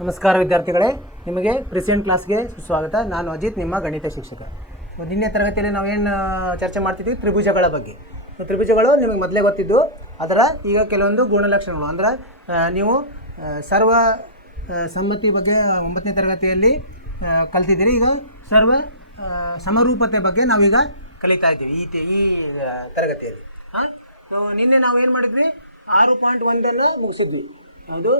ನಮಸ್ಕಾರ ವಿದ್ಯಾರ್ಥಿಗಳೇ, ನಿಮಗೆ ಪ್ರೆಸೆಂಟ್ ಕ್ಲಾಸ್ಗೆ ಸ್ವಾಗತ. ನಾನು ಅಜಿತ್, ನಿಮ್ಮ ಗಣಿತ ಶಿಕ್ಷಕ. ನಿನ್ನೆ ತರಗತಿಯಲ್ಲಿ ನಾವೇನು ಚರ್ಚೆ ಮಾಡ್ತಿದ್ವಿ, ತ್ರಿಭುಜಗಳ ಬಗ್ಗೆ. ತ್ರಿಭುಜಗಳು ನಿಮಗೆ ಮೊದಲೇ ಗೊತ್ತಿದ್ದು, ಅದರ ಈಗ ಕೆಲವೊಂದು ಗುಣಲಕ್ಷಣಗಳು ಅಂದ್ರೆ ನೀವು ಸರ್ವ ಸಮ್ಮತಿ ಬಗ್ಗೆ 9ನೇ ತರಗತಿಯಲ್ಲಿ ಕಲ್ತಿದ್ದೀರಿ. ಈಗ ಸರ್ವ ಸಮರೂಪತೆ ಬಗ್ಗೆ ನಾವೀಗ ಕಲಿತಾ ಇದ್ದೀವಿ ಈ ತರಗತಿಯಲ್ಲಿ. ನಿನ್ನೆ ನಾವು ಏನು ಮಾಡಿದ್ವಿ, 6.1 ಮುಗಿಸಿದ್ವಿ. ಅದು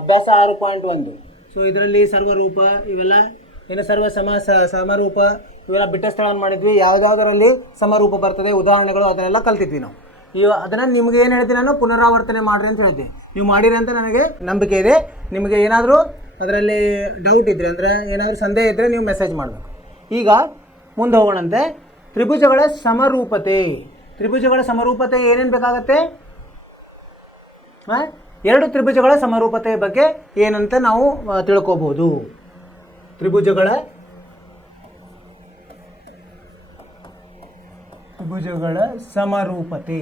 ಅಭ್ಯಾಸ 6.1. ಸೊ ಇದರಲ್ಲಿ ಸರ್ವರೂಪ ಇವೆಲ್ಲ ಏನು ಸಮರೂಪ ಇವೆಲ್ಲ ಬಿಟ್ಟ ಸ್ಥಳವನ್ನು ಮಾಡಿದ್ವಿ. ಯಾವುದಾದರಲ್ಲಿ ಸಮರೂಪ ಬರ್ತದೆ ಉದಾಹರಣೆಗಳು ಅದನ್ನೆಲ್ಲ ಕಲ್ತಿದ್ವಿ ನಾವು. ಅದನ್ನು ನಿಮಗೆ ಏನು ಹೇಳ್ತೀನಿ, ನಾನು ಪುನರಾವರ್ತನೆ ಮಾಡಿರಿ ಅಂತ ಹೇಳಿದ್ದೆ. ನೀವು ಮಾಡಿರಿ ಅಂತ ನನಗೆ ನಂಬಿಕೆ ಇದೆ. ನಿಮಗೆ ಏನಾದರೂ ಅದರಲ್ಲಿ ಡೌಟ್ ಇದ್ದರೆ, ಅಂದರೆ ಏನಾದರೂ ಸಂದೇಹ ಇದ್ದರೆ ನೀವು ಮೆಸೇಜ್ ಮಾಡಬೇಕು. ಈಗ ಮುಂದೆ ಹೋಗೋಣಂತೆ. ತ್ರಿಭುಜಗಳ ಸಮರೂಪತೆ ಏನೇನು ಬೇಕಾಗತ್ತೆ? ಎರಡು ತ್ರಿಭುಜಗಳ ಸಮರೂಪತೆಯ ಬಗ್ಗೆ ಏನಂತ ನಾವು ತಿಳ್ಕೋಬಹುದು. ತ್ರಿಭುಜಗಳ ಸಮರೂಪತೆ.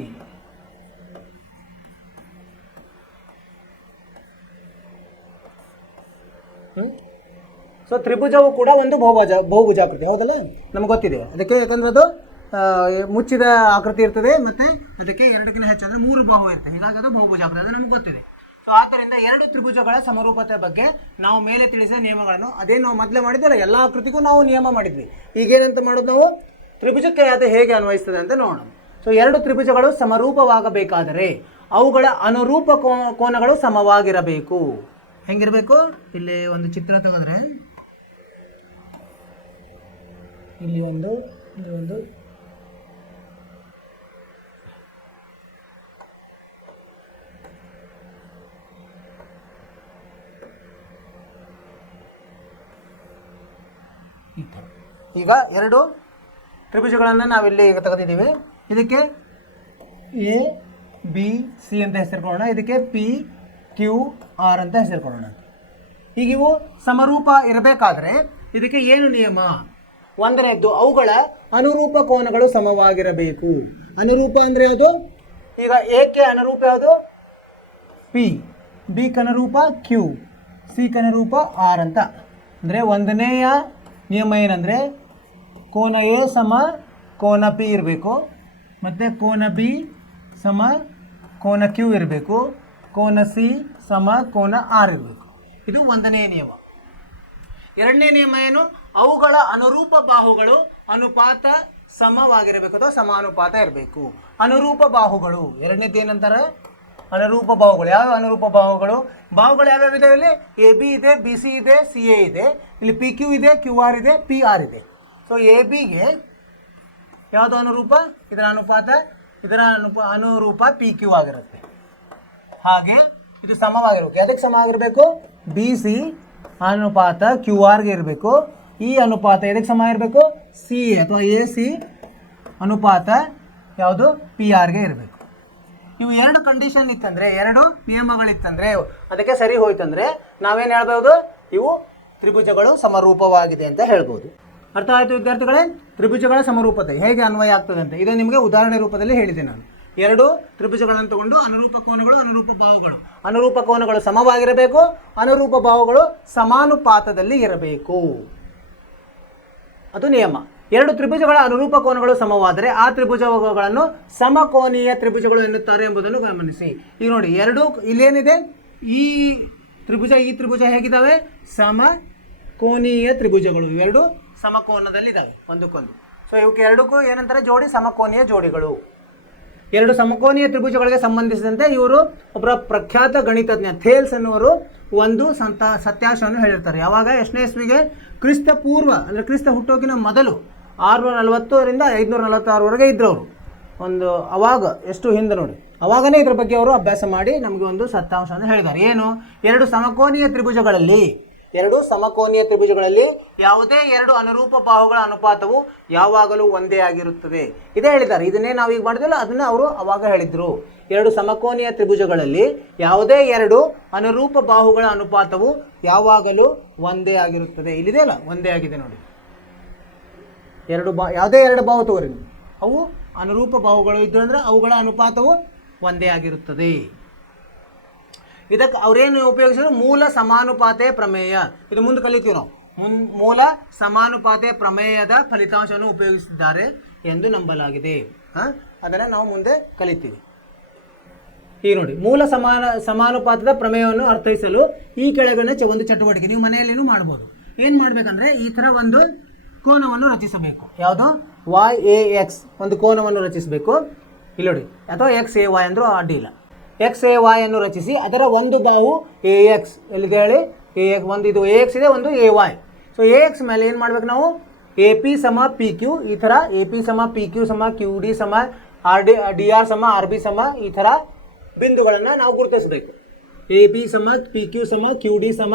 ಸೊ ತ್ರಿಭುಜವು ಕೂಡ ಒಂದು ಬಹುಭುಜಾಕೃತಿ, ಹೌದಲ್ಲ? ನಮ್ಗೆ ಗೊತ್ತಿದೆ ಅದಕ್ಕೆ. ಯಾಕಂದ್ರೆ ಅದು ಮುಚ್ಚಿದ ಆಕೃತಿ ಇರ್ತದೆ, ಮತ್ತು ಅದಕ್ಕೆ 2ಕ್ಕಿಂತ ಹೆಚ್ಚಾದರೆ 3 ಬಾಹು ಇರ್ತದೆ. ಹೀಗಾಗಿ ಅದು ಬಹುಭುಜಾಕೃತಿ, ಅದು ನಮ್ಗೆ ಗೊತ್ತಿದೆ. ಸೊ ಆದ್ದರಿಂದ ಎರಡು ತ್ರಿಭುಜಗಳ ಸಮರೂಪತೆ ಬಗ್ಗೆ ನಾವು ಮೇಲೆ ತಿಳಿಸಿದ ನಿಯಮಗಳನ್ನು, ಅದೇ ನಾವು ಮೊದಲೇ ಮಾಡಿದ್ವಲ್ಲ, ಎಲ್ಲ ಆಕೃತಿಗೂ ನಾವು ನಿಯಮ ಮಾಡಿದ್ವಿ. ಈಗೇನಂತ ಮಾಡೋದು, ನಾವು ತ್ರಿಭುಜಕ್ಕೆ ಅದು ಹೇಗೆ ಅನ್ವಯಿಸ್ತದೆ ಅಂತ ನೋಡೋಣ. ಸೊ ಎರಡು ತ್ರಿಭುಜಗಳು ಸಮರೂಪವಾಗಬೇಕಾದರೆ ಅವುಗಳ ಅನುರೂಪ ಕೋನಗಳು ಸಮವಾಗಿರಬೇಕು. ಹೆಂಗಿರಬೇಕು? ಇಲ್ಲಿ ಒಂದು ಚಿತ್ರ ತೆಗೆದ್ರೆ ಇಲ್ಲಿ ಒಂದು ಈಗ ಎರಡು ತ್ರಿಭುಜಗಳನ್ನು ನಾವಿಲ್ಲಿ ಈಗ ತೆಗೆದಿದ್ದೀವಿ. ಇದಕ್ಕೆ ಎ ಬಿ ಸಿ ಅಂತ ಹೆಸರುಕೊಳ್ಳೋಣ, ಇದಕ್ಕೆ ಪಿ ಕ್ಯೂ ಆರ್ ಅಂತ ಹೆಸರುಕೊಳ್ಳೋಣ. ಈಗ ಇವು ಸಮರೂಪ ಇರಬೇಕಾದ್ರೆ ಇದಕ್ಕೆ ಏನು ನಿಯಮ? ಒಂದನೇದ್ದು, ಅವುಗಳ ಅನುರೂಪ ಕೋನಗಳು ಸಮವಾಗಿರಬೇಕು. ಅನುರೂಪ ಅಂದರೆ ಯಾವುದು? ಈಗ ಎಕ್ಕೆ ಅನುರೂಪ ಯಾವುದು? ಪಿ, ಬಿ ಕನುರೂಪ ಕ್ಯೂ, ಸಿ ಕನುರೂಪ ಆರ್ ಅಂತ. ಅಂದರೆ ಒಂದನೆಯ ನಿಯಮ ಏನಂದರೆ, ಕೋನ ಎ ಸಮ ಕೋನ ಪಿ ಇರಬೇಕು, ಮತ್ತು ಕೋನ ಬಿ ಸಮ ಕೋನ ಕ್ಯೂ ಇರಬೇಕು, ಕೋನ ಸಿ ಸಮ ಕೋನ ಆರ್ ಇರಬೇಕು. ಇದು ಒಂದನೆಯ ನಿಯಮ. ಎರಡನೇ ನಿಯಮ ಏನು? ಅವುಗಳ ಅನುರೂಪ ಬಾಹುಗಳು ಅನುಪಾತ ಸಮವಾಗಿರಬೇಕು ಅಥವಾ ಸಮಾನುಪಾತ ಇರಬೇಕು. ಅನುರೂಪ ಬಾಹುಗಳು ಎರಡನೇದು ಏನಂತಾರೆ? ಅನುರೂಪ ಬಾಹುಗಳು. ಯಾವ ಅನುರೂಪ ಬಾಹುಗಳು ಯಾವ್ಯಾವ ಇದೆ? ಇಲ್ಲಿ ಎ ಬಿ ಇದೆ, ಬಿ ಸಿ ಇದೆ, ಸಿ ಎ ಇದೆ, ಇಲ್ಲಿ ಪಿ ಕ್ಯೂ ಇದೆ, ಕ್ಯೂ ಆರ್ ಇದೆ, ಪಿ ಆರ್ ಇದೆ. ಸೊ ಎ ಬಿಗೆ ಯಾವುದು ಅನುರೂಪ? ಇದರ ಅನುರೂಪ ಪಿ ಕ್ಯೂ ಆಗಿರುತ್ತೆ. ಹಾಗೆ ಇದು ಸಮವಾಗಿರಬೇಕು. ಯಾವುದಕ್ಕೆ ಸಮ ಆಗಿರಬೇಕು? ಬಿ ಸಿ ಅನುಪಾತ ಕ್ಯೂ ಆರ್ಗೆ ಇರಬೇಕು. ಈ ಅನುಪಾತ ಎದಕ್ಕೆ ಸಮ ಇರಬೇಕು? ಸಿ ಅಥವಾ ಎ ಸಿ ಅನುಪಾತ ಯಾವುದು? ಪಿ ಆರ್ಗೆ ಇರಬೇಕು. ಇವು ಎರಡು ಕಂಡೀಷನ್ ಇತ್ತಂದರೆ, ಎರಡು ನಿಯಮಗಳಿತ್ತಂದರೆ, ಅದಕ್ಕೆ ಸರಿ ಹೋಯ್ತಂದರೆ ನಾವೇನು ಹೇಳ್ಬೋದು? ಇವು ತ್ರಿಭುಜಗಳು ಸಮರೂಪವಾಗಿದೆ ಅಂತ ಹೇಳ್ಬೋದು. ಅರ್ಥ ಆಯಿತು ವಿದ್ಯಾರ್ಥಿಗಳೇ? ತ್ರಿಭುಜಗಳ ಸಮರೂಪತೆ ಹೇಗೆ ಅನ್ವಯ ಆಗ್ತದೆ ಅಂತ ಇದು ನಿಮಗೆ ಉದಾಹರಣೆ ರೂಪದಲ್ಲಿ ಹೇಳಿದೆ ನಾನು. ಎರಡು ತ್ರಿಭುಜಗಳನ್ನು ತಗೊಂಡು ಅನುರೂಪ ಕೋನಗಳು, ಅನುರೂಪ ಕೋನಗಳು ಸಮವಾಗಿರಬೇಕು, ಅನುರೂಪ ಬಾಹುಗಳು ಸಮಾನುಪಾತದಲ್ಲಿ ಇರಬೇಕು. ಅದು ನಿಯಮ. ಎರಡು ತ್ರಿಭುಜಗಳ ಅನುರೂಪ ಕೋನಗಳು ಸಮವಾದರೆ ಆ ತ್ರಿಭುಜಗಳನ್ನು ಸಮಕೋನೀಯ ತ್ರಿಭುಜಗಳು ಎನ್ನುತ್ತಾರೆ ಎಂಬುದನ್ನು ಗಮನಿಸಿ. ಈಗ ನೋಡಿ, ಎರಡು ಇಲ್ಲೇನಿದೆ, ಈ ತ್ರಿಭುಜ ಹೇಗಿದ್ದಾವೆ? ಸಮಕೋನೀಯ ತ್ರಿಭುಜಗಳು. ಇವೆರಡು ಸಮಕೋನದಲ್ಲಿದ್ದಾವೆ ಒಂದಕ್ಕೊಂದು. ಸೊ ಇವಕ್ಕೆ ಎರಡಕ್ಕೂ ಏನಂತಾರೆ? ಜೋಡಿ, ಸಮಕೋನೀಯ ಜೋಡಿಗಳು. ಎರಡು ಸಮಕೋನೀಯ ತ್ರಿಭುಜಗಳಿಗೆ ಸಂಬಂಧಿಸಿದಂತೆ ಇವರು ಒಬ್ಬರ ಪ್ರಖ್ಯಾತ ಗಣಿತಜ್ಞ ಥೇಲ್ಸ್ ಎನ್ನುವರು ಒಂದು ಸತ್ಯಾಂಶವನ್ನು ಹೇಳಿರ್ತಾರೆ. ಯಾವಾಗ? ಎಷ್ಟನೇ ಇಸ್ವಿಗೆ? ಕ್ರಿಸ್ತ ಪೂರ್ವ, ಅಂದರೆ ಕ್ರಿಸ್ತ ಹುಟ್ಟೋಕಿನ ಮೊದಲು 640ರಿಂದ 546ವರೆಗೆ ಇದ್ರವರು. ಅವಾಗ ಎಷ್ಟು ಹಿಂದೆ ನೋಡಿ, ಅವಾಗನೇ ಇದ್ರ ಬಗ್ಗೆ ಅವರು ಅಭ್ಯಾಸ ಮಾಡಿ ನಮಗೆ ಒಂದು ಸತ್ಯಾಂಶವನ್ನು ಹೇಳಿದ್ದಾರೆ. ಏನು? ಎರಡು ಸಮಕೋನೀಯ ತ್ರಿಭುಜಗಳಲ್ಲಿ ಯಾವುದೇ ಎರಡು ಅನುರೂಪ ಬಾಹುಗಳ ಅನುಪಾತವು ಯಾವಾಗಲೂ ಒಂದೇ ಆಗಿರುತ್ತದೆ. ಇದೇ ಹೇಳಿದ್ದಾರೆ. ಇದನ್ನೇ ನಾವೀಗ ಮಾಡಿದ್ವಲ್ಲ, ಅದನ್ನು ಅವರು ಅವಾಗ ಹೇಳಿದರು. ಎರಡು ಸಮಕೋನೀಯ ತ್ರಿಭುಜಗಳಲ್ಲಿ ಯಾವುದೇ ಎರಡು ಅನುರೂಪ ಬಾಹುಗಳ ಅನುಪಾತವು ಯಾವಾಗಲೂ ಒಂದೇ ಆಗಿರುತ್ತದೆ. ಇಲ್ಲಿದೆ ಅಲ್ಲ, ಒಂದೇ ಆಗಿದೆ ನೋಡಿ. ಯಾವುದೇ ಎರಡು ಬಾಹು ತಗೋರಿ, ಅವು ಅನುರೂಪ ಬಾಹುಗಳು ಇದ್ದು ಅಂದರೆ ಅವುಗಳ ಅನುಪಾತವು ಒಂದೇ ಆಗಿರುತ್ತದೆ. ಇದಕ್ಕೆ ಅವ್ರೇನು ಉಪಯೋಗಿಸಿದ್ರು ಮೂಲ ಸಮಾನುಪಾತೆ ಪ್ರಮೇಯ. ಇದು ಮುಂದೆ ಕಲಿತೀವಿ ನಾವು. ಮೂಲ ಸಮಾನುಪಾತೆ ಪ್ರಮೇಯದ ಫಲಿತಾಂಶವನ್ನು ಉಪಯೋಗಿಸಿದ್ದಾರೆ ಎಂದು ನಂಬಲಾಗಿದೆ. ಅದನ್ನು ನಾವು ಮುಂದೆ ಕಲಿತೀವಿ. ಈಗ ನೋಡಿ, ಮೂಲ ಸಮಾನುಪಾತದ ಪ್ರಮೇಯವನ್ನು ಅರ್ಥೈಸಲು ಈ ಕೆಳಗಿನ ಒಂದು ಚಟುವಟಿಕೆ ನೀವು ಮನೆಯಲ್ಲಿನೂ ಮಾಡ್ಬೋದು. ಏನು ಮಾಡಬೇಕಂದ್ರೆ ಈ ಥರ ಒಂದು ಕೋನವನ್ನು ರಚಿಸಬೇಕು. ಯಾವುದು? YAX ಒಂದು ಕೋನವನ್ನು ರಚಿಸಬೇಕು. ಇಲ್ಲಿ ನೋಡಿ, ಅಥವಾ XAY ಅಂದರೂ ಅಡ್ಡಿ ಇಲ್ಲ. XAY ಅನ್ನು ರಚಿಸಿ ಅದರ ಒಂದು ಬಾಹು AX ಎಲ್ಲಿದೆ ಹೇಳಿ? AX ಒಂದು ಇದು AX ಇದೆ, ಒಂದು AY. ಸೊ AX ಮೇಲೆ ಏನು ಮಾಡ್ಬೇಕು ನಾವು? AP ಸಮ PQ, ಈ ಥರ AP ಸಮ PQ ಸಮ QD ಸಮ DR ಸಮ RB ಸಮ ಈ ಥರ ಬಿಂದುಗಳನ್ನು ನಾವು ಗುರುತಿಸಬೇಕು. AP ಸಮ PQ ಸಮ QD ಸಮ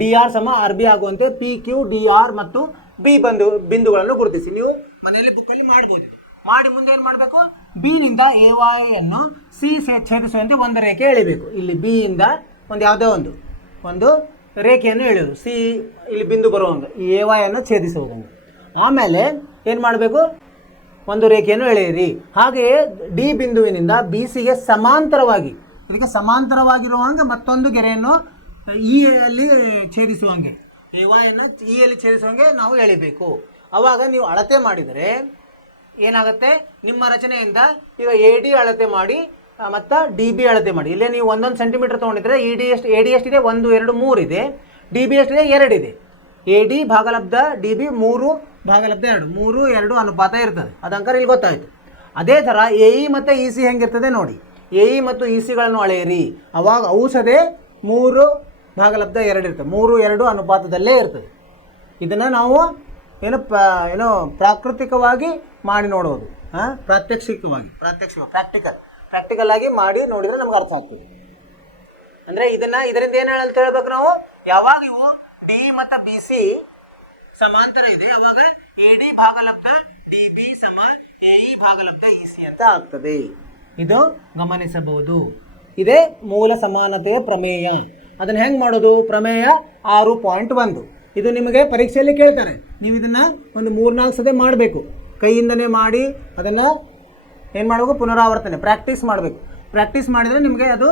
DR ಸಮ RB ಆಗುವಂತೆ PQ DR ಮತ್ತು B ಬಿಂದುಗಳನ್ನು ಗುರುತಿಸಿ. ನೀವು ಮನೆಯಲ್ಲಿ ಬುಕ್ಕಲ್ಲಿ ಮಾಡ್ಬೋದು. ಮಾಡಿ ಮುಂದೆ ಏನು ಮಾಡಬೇಕು? B ನಿಂದ AY ಅನ್ನು C ಛೇದಿಸುವಂತೆ ಒಂದು ರೇಖೆ ಎಳಿಬೇಕು. ಇಲ್ಲಿ B ಇಂದ ಒಂದು ಯಾವುದೋ ಒಂದು ರೇಖೆಯನ್ನು ಎಳೆಯೋದು. C ಇಲ್ಲಿ ಬಿಂದು ಬರುವಂಗೆ ಈ AY ಅನ್ನು ಛೇದಿಸುವಂಗೆ. ಆಮೇಲೆ ಏನು ಮಾಡಬೇಕು? ಒಂದು ರೇಖೆಯನ್ನು ಎಳೆಯಿರಿ. ಹಾಗೆಯೇ ಡಿ ಬಿಂದುವಿನಿಂದ BCಗೆ ಸಮಾಂತರವಾಗಿ, ಇದಕ್ಕೆ ಸಮಾಂತರವಾಗಿರುವಂಗೆ ಮತ್ತೊಂದು ಗೆರೆಯನ್ನು E ಅಲ್ಲಿ ಛೇದಿಸುವಂಗೆ, AY ಅನ್ನು E ಅಲ್ಲಿ ಛೇದಿಸುವಂಗೆ ನಾವು ಎಳಿಬೇಕು. ಆವಾಗ ನೀವು ಅಳತೆ ಮಾಡಿದರೆ ಏನಾಗುತ್ತೆ? ನಿಮ್ಮ ರಚನೆಯಿಂದ ಈಗ AD ಅಳತೆ ಮಾಡಿ ಮತ್ತು DB ಅಳತೆ ಮಾಡಿ. ಇಲ್ಲೇ ನೀವು 1 ಸೆಂಟಿಮೀಟರ್ ತೊಗೊಂಡಿದ್ರೆ AD ಎಷ್ಟಿದೆ? 1, 2, 3 ಇದೆ. DB ಎಷ್ಟಿದೆ? 2 ಇದೆ. AD ಭಾಗಲಬ್ಧ DB 3 ಭಾಗಲಬ್ಧ 2, 3, 2 ಅನುಪಾತ ಇರ್ತದೆ. ಅದು ಅಂಕರ್ ಇಲ್ಲಿ ಗೊತ್ತಾಯಿತು. ಅದೇ ಥರ AE ಮತ್ತು EC ಹೆಂಗಿರ್ತದೆ ನೋಡಿ. AE ಮತ್ತು ECಗಳನ್ನು ಅಳೆಯಿರಿ. ಅವಾಗ ಔಷಧೆ 3 ಭಾಗಲಬ್ಧ 2 ಇರ್ತದೆ. 3, 2 ಅನುಪಾತದಲ್ಲೇ ಇರ್ತದೆ. ಇದನ್ನು ನಾವು ಏನೋ ಪ್ರಾಕೃತಿಕವಾಗಿ ಮಾಡಿ ನೋಡೋದು, ಪ್ರಾಕ್ಟಿಕಲ್ ಆಗಿ ಮಾಡಿ ನೋಡಿದರೆ ನಮ್ಗೆ ಅರ್ಥ ಆಗ್ತದೆ. ಅಂದರೆ ಇದರಿಂದ ಏನು ಹೇಳ್ಬೇಕು ನಾವು? ಯಾವಾಗ ಇವು ಡಿ ಮತ್ತು BC ಸಮಾಂತರ ಇದೆ ಅವಾಗ AD ಭಾಗಲಬ್ಧ DB ಸಮ AE ಭಾಗಲಬ್ಧ EC ಅಂತ ಆಗ್ತದೆ. ಇದು ಗಮನಿಸಬಹುದು. ಇದೇ ಮೂಲ ಸಮಾನತೆಯ ಪ್ರಮೇಯ. ಅದನ್ನು ಹೆಂಗೆ ಮಾಡೋದು? ಪ್ರಮೇಯ 6.1 ಇದು ನಿಮಗೆ ಪರೀಕ್ಷೆಯಲ್ಲಿ ಕೇಳ್ತಾರೆ. ನೀವು ಇದನ್ನು ಒಂದು 3-4 ಸತಿ ಮಾಡಬೇಕು. ಕೈಯಿಂದನೇ ಮಾಡಿ ಅದನ್ನು ಏನು ಮಾಡಬೇಕು? ಪುನರಾವರ್ತನೆ, ಪ್ರಾಕ್ಟೀಸ್ ಮಾಡಬೇಕು. ಪ್ರಾಕ್ಟೀಸ್ ಮಾಡಿದರೆ ನಿಮಗೆ ಅದು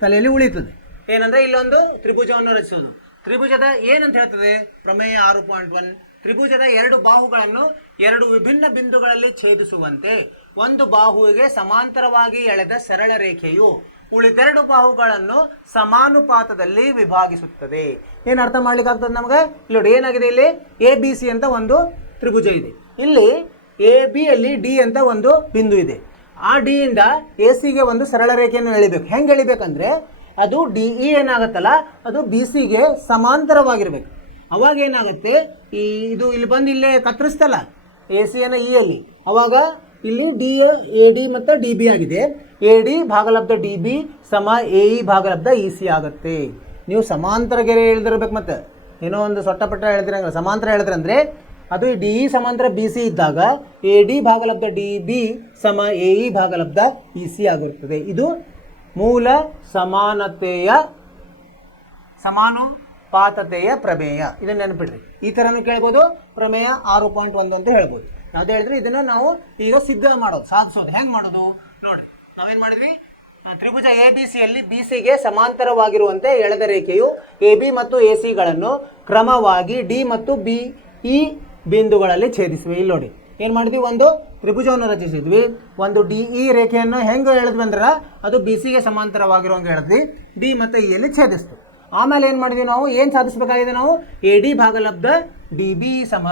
ತಲೆಯಲ್ಲಿ ಉಳಿತದೆ. ಏನಂದರೆ ಇಲ್ಲೊಂದು ತ್ರಿಭುಜವನ್ನು ರಚಿಸೋದು. ತ್ರಿಭುಜದ ಏನಂತ ಹೇಳ್ತದೆ ಪ್ರಮೇಯ 6.1? ತ್ರಿಭುಜದ 2 ಬಾಹುಗಳನ್ನು 2 ವಿಭಿನ್ನ ಬಿಂದುಗಳಲ್ಲಿ ಛೇದಿಸುವಂತೆ ಒಂದು ಬಾಹುವಿಗೆ ಸಮಾಂತರವಾಗಿ ಎಳೆದ ಸರಳ ರೇಖೆಯು ಉಳಿದೆರಡು ಬಾಹುಗಳನ್ನು ಸಮಾನುಪಾತದಲ್ಲಿ ವಿಭಾಗಿಸುತ್ತದೆ. ಏನು ಅರ್ಥ ಮಾಡ್ಲಿಕ್ಕೆ ಆಗ್ತದೆ ನಮಗೆ? ಇಲ್ಲಿ ನೋಡಿ, ಏನಾಗಿದೆ? ಇಲ್ಲಿ ABC ಅಂತ ಒಂದು ತ್ರಿಭುಜ ಇದೆ. ಇಲ್ಲಿ AB ಅಲ್ಲಿ D ಅಂತ ಒಂದು ಬಿಂದು ಇದೆ. ಆ D ಇಂದ ACಗೆ ಒಂದು ಸರಳ ರೇಖೆಯನ್ನು ಎಳಿಬೇಕು. ಹೆಂಗೆ ಎಳಿಬೇಕಂದ್ರೆ ಅದು DE ಏನಾಗುತ್ತಲ್ಲ ಅದು BCಗೆ ಸಮಾಂತರವಾಗಿರ್ಬೇಕು. ಅವಾಗ ಏನಾಗುತ್ತೆ? ಇದು ಇಲ್ಲಿ ಬಂದು ಇಲ್ಲೇ ಕತ್ತರಿಸ್ತಲ್ಲ ACಯನ್ನು E ಅಲ್ಲಿ, ಅವಾಗ ಇಲ್ಲಿ AD ಮತ್ತು DB ಆಗಿದೆ. AD ಭಾಗಲಬ್ಧ DB ಸಮ AE ಭಾಗಲಬ್ಧ EC ಆಗುತ್ತೆ. ನೀವು ಸಮಾಂತರ ಗೆರೆ ಎಳೆದಿರ್ಬೇಕು. ಮತ್ತೆ ಏನೋ ಒಂದು ಸೊಟ್ಟಪಟ್ಟ ಎಳೆದಿರಂಗಿಲ್ಲ, ಸಮಾಂತರ ಎಳೆದ್ರಂದ್ರೆ ಅದು DE ಸಮಾಂತರ BC ಇದ್ದಾಗ AD ಭಾಗಲಬ್ಧ DB ಸಮ AE ಭಾಗಲಬ್ಧ EC ಆಗಿರುತ್ತದೆ. ಇದು ಮೂಲ ಸಮಾನುಪಾತತೆಯ ಪ್ರಮೇಯ. ಇದನ್ನು ನೆನಪಿಡ್ರಿ. ಈ ಥರನೂ ಕೇಳ್ಬೋದು. ಪ್ರಮೇಯ 6.1 ಅಂತ ಹೇಳ್ಬೋದು. ಯಾವ್ದು ಹೇಳಿದ್ರೆ ಇದನ್ನು ನಾವು ಈಗ ಸಿದ್ಧ ಮಾಡೋದು, ಸಾಧಿಸೋದು. ಹೆಂಗೆ ಮಾಡೋದು ನೋಡ್ರಿ. ನಾವೇನು ಮಾಡಿದ್ವಿ? ತ್ರಿಭುಜ ABCಯಲ್ಲಿ BCಗೆ ಸಮಾಂತರವಾಗಿರುವಂತೆ ಎಳೆದ ರೇಖೆಯು AB ಮತ್ತು ACಗಳನ್ನು ಕ್ರಮವಾಗಿ D ಮತ್ತು BE ಬಿಂದುಗಳಲ್ಲಿ ಛೇದಿಸಿವೆ. ಇಲ್ಲಿ ನೋಡಿ, ಏನು ಮಾಡಿದ್ವಿ? ಒಂದು ತ್ರಿಭುಜವನ್ನು ರಚಿಸಿದ್ವಿ. ಒಂದು DE ರೇಖೆಯನ್ನು ಹೆಂಗೆ ಎಳೆದ್ವಿ ಅಂದ್ರೆ ಅದು BCಗೆ ಸಮಾಂತರವಾಗಿರುವಂಗೆ ಎಳೆದ್ವಿ. D ಮತ್ತು E ಯಲ್ಲಿ ಛೇದಿಸ್ತು. ಆಮೇಲೆ ಏನು ಮಾಡಿದ್ವಿ ನಾವು? ಏನು ಸಾಧಿಸಬೇಕಾಗಿದೆ ನಾವು? AD ಭಾಗಲಬ್ಧ DB ಸಮ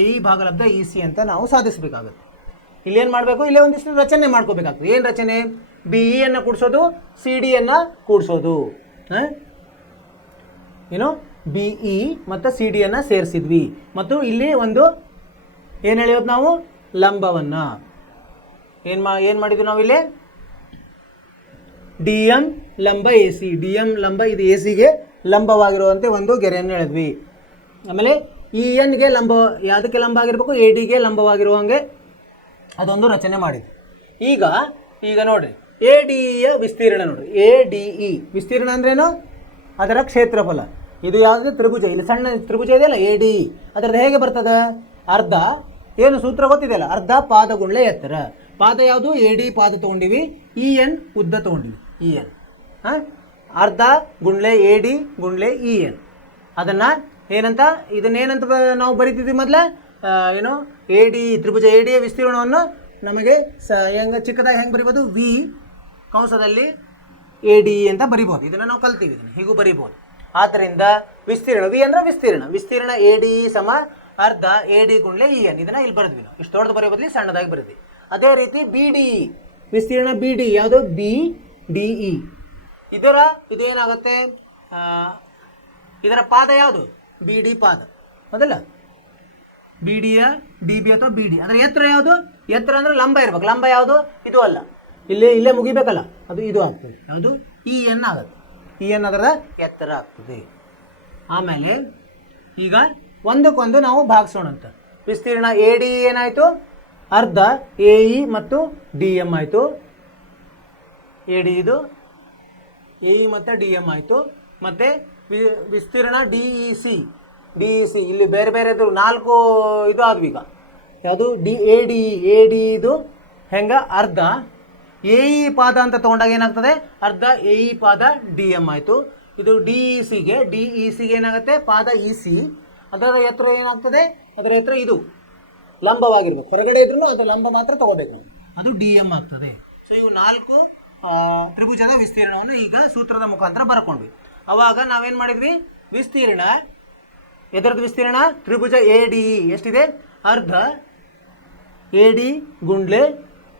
AE ಭಾಗಲಬ್ಧ EC ಅಂತ ನಾವು ಸಾಧಿಸಬೇಕಾಗುತ್ತೆ. ಇಲ್ಲೇನು ಮಾಡಬೇಕು? ಇಲ್ಲೇ ಒಂದಿಷ್ಟು ರಚನೆ ಮಾಡ್ಕೋಬೇಕಾಗ್ತದೆ. ಏನು ರಚನೆ? BEಯನ್ನು ಕೂಡಿಸೋದು, CDಯನ್ನು ಕೂಡಿಸೋದು. ಏನು BE ಮತ್ತು CDಯನ್ನು ಸೇರಿಸಿದ್ವಿ. ಮತ್ತು ಇಲ್ಲಿ ಒಂದು ಏನು ಹೇಳಿಯೋದು ನಾವು? ಲಂಬವನ್ನು ಏನು ಮಾಡಿದ್ವಿ ನಾವು? ಇಲ್ಲಿ DM ಲಂಬ AC, DM ಲಂಬ ಇದು ACಗೆ ಲಂಬವಾಗಿರುವಂತೆ ಒಂದು ಗೆರೆಯನ್ನು ಎಳೆದ್ವಿ. ಆಮೇಲೆ ENಗೆ ಲಂಬ, ಯಾವುದಕ್ಕೆ ಲಂಬ ಆಗಿರಬೇಕು? ADಗೆ ಲಂಬವಾಗಿರುವಂಗೆ ಅದೊಂದು ರಚನೆ ಮಾಡಿದ್ವಿ. ಈಗ ನೋಡ್ರಿ, ADEಯ ವಿಸ್ತೀರ್ಣ ನೋಡ್ರಿ. ADE ವಿಸ್ತೀರ್ಣ ಅಂದ್ರೇನು? ಅದರ ಕ್ಷೇತ್ರಫಲ. ಇದು ಯಾವುದೇ ತ್ರಿಭುಜ, ಇಲ್ಲಿ ಸಣ್ಣ ತ್ರಿಭುಜ ಇದೆಯಲ್ಲ ADE, ಅದರದ್ದು ಹೇಗೆ ಬರ್ತದೆ? ಅರ್ಧ, ಏನು ಸೂತ್ರ ಗೊತ್ತಿದೆಯಲ್ಲ, ಅರ್ಧ ಪಾದ ಗುಂಡ್ಲೆ ಎತ್ತರ. ಪಾದ ಯಾವುದು? AD ಪಾದ ತೊಗೊಂಡಿವಿ. EN ಉದ್ದ ತೊಗೊಂಡಿವಿ. EN ಅರ್ಧ ಗುಂಡ್ಲೆ ಎ ಡಿ ಗುಂಡ್ಲೆ ಇ ಎನ್. ಅದನ್ನು ಏನಂತ ಇದನ್ನೇನಂತ ನಾವು ಬರಿತಿದ್ವಿ ಮೊದಲೇ ಏನು ಎ ಡಿ ತ್ರಿಭುಜ ಎ ಡಿಯ ವಿಸ್ತೀರ್ಣವನ್ನು ನಮಗೆ ಹೆಂಗೆ ಚಿಕ್ಕದಾಗಿ ಹೆಂಗೆ ಬರಿಬೋದು ವಿ ಕಂಸದಲ್ಲಿ ಎ ಡಿ ಅಂತ ಬರಿಬೋದು. ಇದನ್ನು ನಾವು ಕಲ್ತೀವಿ, ಇದನ್ನು ಹೀಗೂ ಬರಿಬೋದು. ಆದ್ದರಿಂದ ವಿಸ್ತೀರ್ಣ ವಿ ಅಂದರೆ ವಿಸ್ತೀರ್ಣ ಎ ಡಿ ಸಮ ಅರ್ಧ ಎ ಡಿ ಗುಂಡ್ಲೆ ಇ ಎನ್. ಇದನ್ನು ಇಲ್ಲಿ ಬರೆದ್ವಿ ನಾವು, ಇಷ್ಟು ದೊಡ್ಡದು ಬರೆಯೋ ಬದಲಿ ಸಣ್ಣದಾಗಿ ಬರೆದ್ವಿ. ಅದೇ ರೀತಿ ಬಿ ಡಿ ವಿಸ್ತೀರ್ಣ ಬಿ ಡಿ ಯಾವುದು ಬಿ ಡಿ ಇ. ಇದೇನಾಗುತ್ತೆ ಇದರ ಪಾದ ಯಾವುದು ಬಿ ಡಿ ಪಾದ ಹೌದಲ್ಲ. ಬಿ ಡಿಯ ಡಿ ಬಿ ಅಥವಾ ಬಿ ಡಿ ಅಂದರೆ ಎತ್ತರ ಯಾವುದು ಎತ್ತರ ಅಂದರೆ ಲಂಬ ಇರ್ಬೇಕು. ಲಂಬ ಯಾವುದು ಇದು ಅಲ್ಲ, ಇಲ್ಲೇ ಮುಗಿಬೇಕಲ್ಲ, ಅದು ಇದು ಆಗ್ತದೆ. ಯಾವುದು ಇ ಎನ್ ಆಗುತ್ತೆ. ಇ ಎನ್ ಅದರ ಎತ್ತರ ಆಗ್ತದೆ. ಆಮೇಲೆ ಈಗ ಒಂದಕ್ಕೊಂದು ನಾವು ಭಾಗಿಸೋಣಂತ. ವಿಸ್ತೀರ್ಣ ಎ ಡಿ ಏನಾಯಿತು ಅರ್ಧ ಎ ಇ ಮತ್ತು ಡಿ ಎಮ್ ಆಯಿತು. ಎ ಡಿ ಇದು ಎ ಇ ಮತ್ತು ಡಿ ಎಮ್ ಆಯಿತು. ಮತ್ತು ವಿಸ್ತೀರ್ಣ ಡಿ ಇ ಸಿ ಇಲ್ಲಿ ಬೇರೆ ಬೇರೆದು 4 ಇದು ಆದ್ವು. ಈಗ ಯಾವುದು ಎ ಡಿ ಇದು ಹೆಂಗೆ ಅರ್ಧ ಎ ಇ ಪಾದ ಅಂತ ತೊಗೊಂಡಾಗ ಏನಾಗ್ತದೆ ಅರ್ಧ ಎ ಇ ಪಾದ ಡಿ ಎಮ್ ಆಯಿತು. ಇದು ಡಿ ಇ ಸಿಗೆ ಏನಾಗುತ್ತೆ ಪಾದ ಇ ಸಿ. ಅದರ ಎತ್ತರ ಏನಾಗ್ತದೆ ಅದರ ಎತ್ತರ ಇದು ಲಂಬವಾಗಿರ್ಬೇಕು. ಹೊರಗಡೆ ಇದ್ರೂ ಅದು ಲಂಬ ಮಾತ್ರ ತಗೋಬೇಕು, ಅದು ಡಿ ಎಮ್ ಆಗ್ತದೆ. ಸೊ ಇವು 4 ತ್ರಿಭುಜದ ವಿಸ್ತೀರ್ಣವನ್ನು ಈಗ ಸೂತ್ರದ ಮುಖಾಂತರ ಬರ್ಕೊಂಡ್ವಿ. ಅವಾಗ ನಾವೇನು ಮಾಡಿದ್ವಿ ವಿಸ್ತೀರ್ಣ ಎದರದ್ದು ವಿಸ್ತೀರ್ಣ ತ್ರಿಭುಜ ಎ ಡಿ ಎಷ್ಟಿದೆ ಅರ್ಧ ಎ ಡಿ ಗುಂಡ್ಲೆ